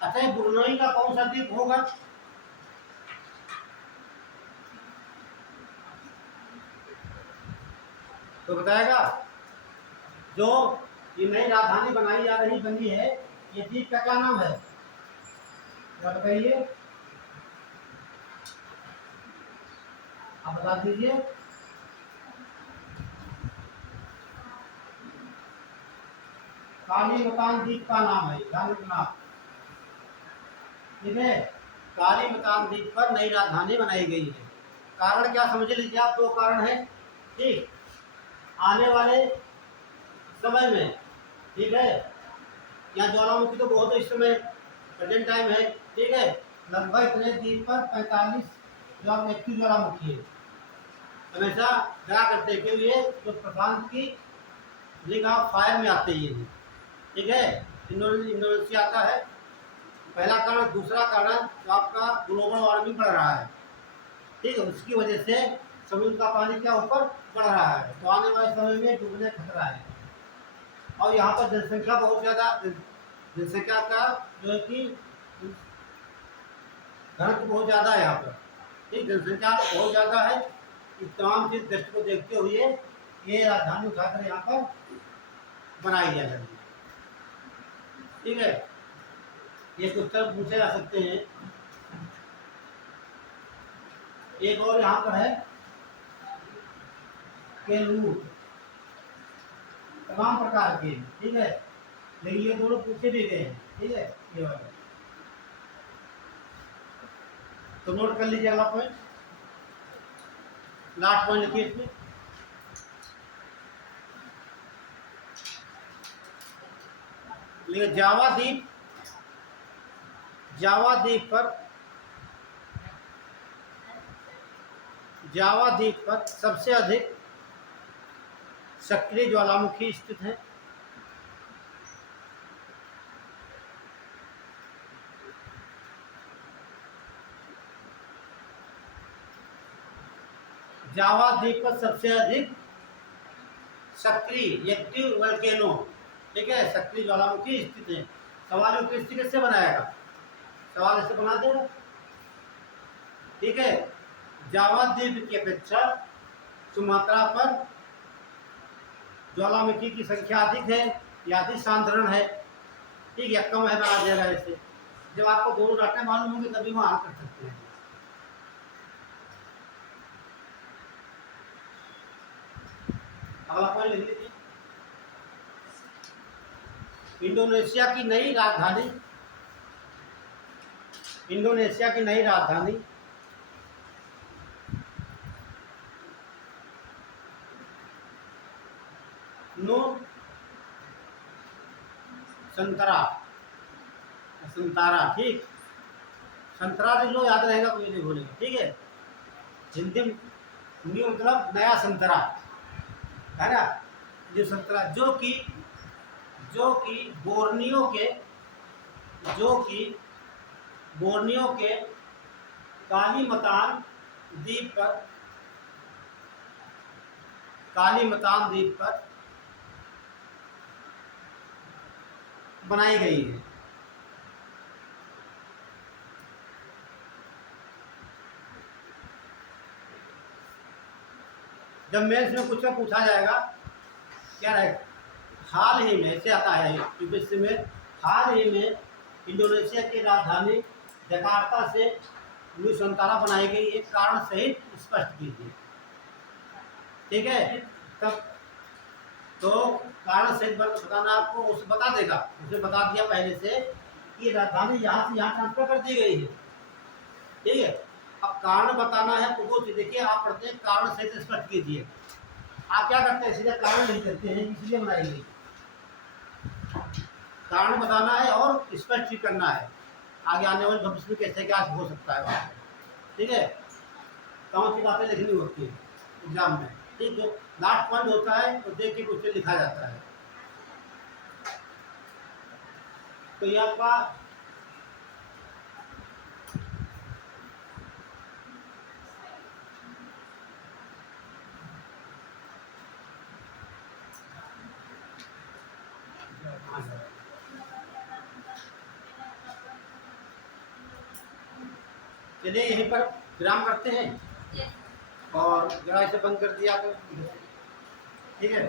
अच्छा, ये ब्रुनेई का कौन सा द्वीप होगा? तो बताएगा। जो ये नई राजधानी बनाई जा रही बनी है, ये द्वीप का क्या नाम है? क्या बताइए, आप बता दीजिए। कालीमतान द्वीप का नाम है, ध्यान रखना। ठीक है, कालीमतान द्वीप पर नई राजधानी बनाई गई है। कारण क्या समझ लीजिए आप, दो कारण है। ठीक, आने वाले समय में, ठीक है, यहाँ ज्वालामुखी तो बहुत इस समय प्रेजेंट टाइम है, ठीक है, लगभग इतने द्वीप पर 45 एक्टिव ज्वालामुखी है। हमेशा क्या करते हैं कि ये जो प्रशांत की रिंग ऑफ फायर में आते हैं, ठीक है, इंडोनेशिया आता है पहला कारण। दूसरा कारण तो आपका ग्लोबल वार्मिंग बढ़ रहा है, ठीक है, उसकी वजह से समुद्र का पानी क्या ऊपर बढ़ रहा है, तो आने वाले समय में डूबने खतरा है। और यहाँ पर जनसंख्या बहुत ज़्यादा, जनसंख्या का जो है कि घनत्व बहुत ज़्यादा है यहाँ पर, ठीक, जनसंख्या बहुत ज़्यादा है। इस तमाम चीज दृष्टि को देखते हुए ये राजधानी उठाकर यहाँ पर बनाई जा रही है। ठीक है, ये उत्तर पूछे जा सकते हैं। एक और यहाँ पर है केलूर, तमाम प्रकार के, ठीक है, लेकिन ये दोनों पूछे भी गए हैं। ठीक है, ये वाला तो नोट कर लीजिए। अगला पॉइंट, लास्ट पॉइंट लिखिए इसमें। लेकिन जावा द्वीप, जावा द्वीप पर, जावा द्वीप पर सबसे अधिक सक्रिय ज्वालामुखी स्थित है। जावा द्वीप पर सबसे अधिक सक्रिय एक्टिव वोल्केनो, ठीक है, सक्रिय ज्वालामुखी स्थित है। सवाल ऊपरी स्थिति कैसे बनाएगा, सवाल ऐसे बना देगा। ठीक है, जावा द्वीप की अपेक्षा सुमात्रा पर ज्वालामुखी की संख्या अधिक है या अधिक सांद्रण है, ठीक है, कम है, बना देगा ऐसे। जब आपको दोनों डाटा मालूम होंगे तभी वहाँ हल कर सकते हैं। अगला पॉइंट लिख लीजिए। इंडोनेशिया की नई राजधानी, इंडोनेशिया की नई राजधानी नो संतरा, संतारा, ठीक, संतरा भी लो याद रहेगा, कोई नहीं भूलेगा। ठीक है, हिंदी में न्यू मतलब नया संतरा है ना, जो संतरा जो कि बोर्नियो के, जो कि बोर्नियो के कालीमतान द्वीप पर, कालीमतान द्वीप पर बनाई गई है। जब मेंस में कुछ पूछा जाएगा क्या रहेगा, हाल ही में, ऐसे आता है यूपीएससी में, हाल ही में इंडोनेशिया की राजधानी जकार्ता से न्यू संतारा बनाई गई, एक कारण सहित स्पष्ट कीजिए। ठीक है, तब तो कारण सहित बताना आपको, उसे बता देगा, उसे बता दिया पहले से कि राजधानी यहाँ से यहाँ ट्रांसफर कर दी गई है। ठीक है। अब कारण बताना है तो वो देखिए आप पढ़ते हैं कारण सहित स्पष्ट कीजिए। आप क्या करते हैं, सीधे कारण नहीं करते हैं, इसलिए बनाएंगे। कारण बताना है और स्पष्ट ही करना है आगे आने वाले भविष्य में कैसे क्या हो सकता है वहाँ पे। ठीक है, कौन सी बातें लिखनी होती है एग्जाम में। ठीक है, लास्ट पॉइंट होता है तो देख के क्वेश्चन लिखा जाता है। तो ये आपका चलिए यहीं पर विराम करते हैं और जरा इसे बंद कर दिया तो ठीक है।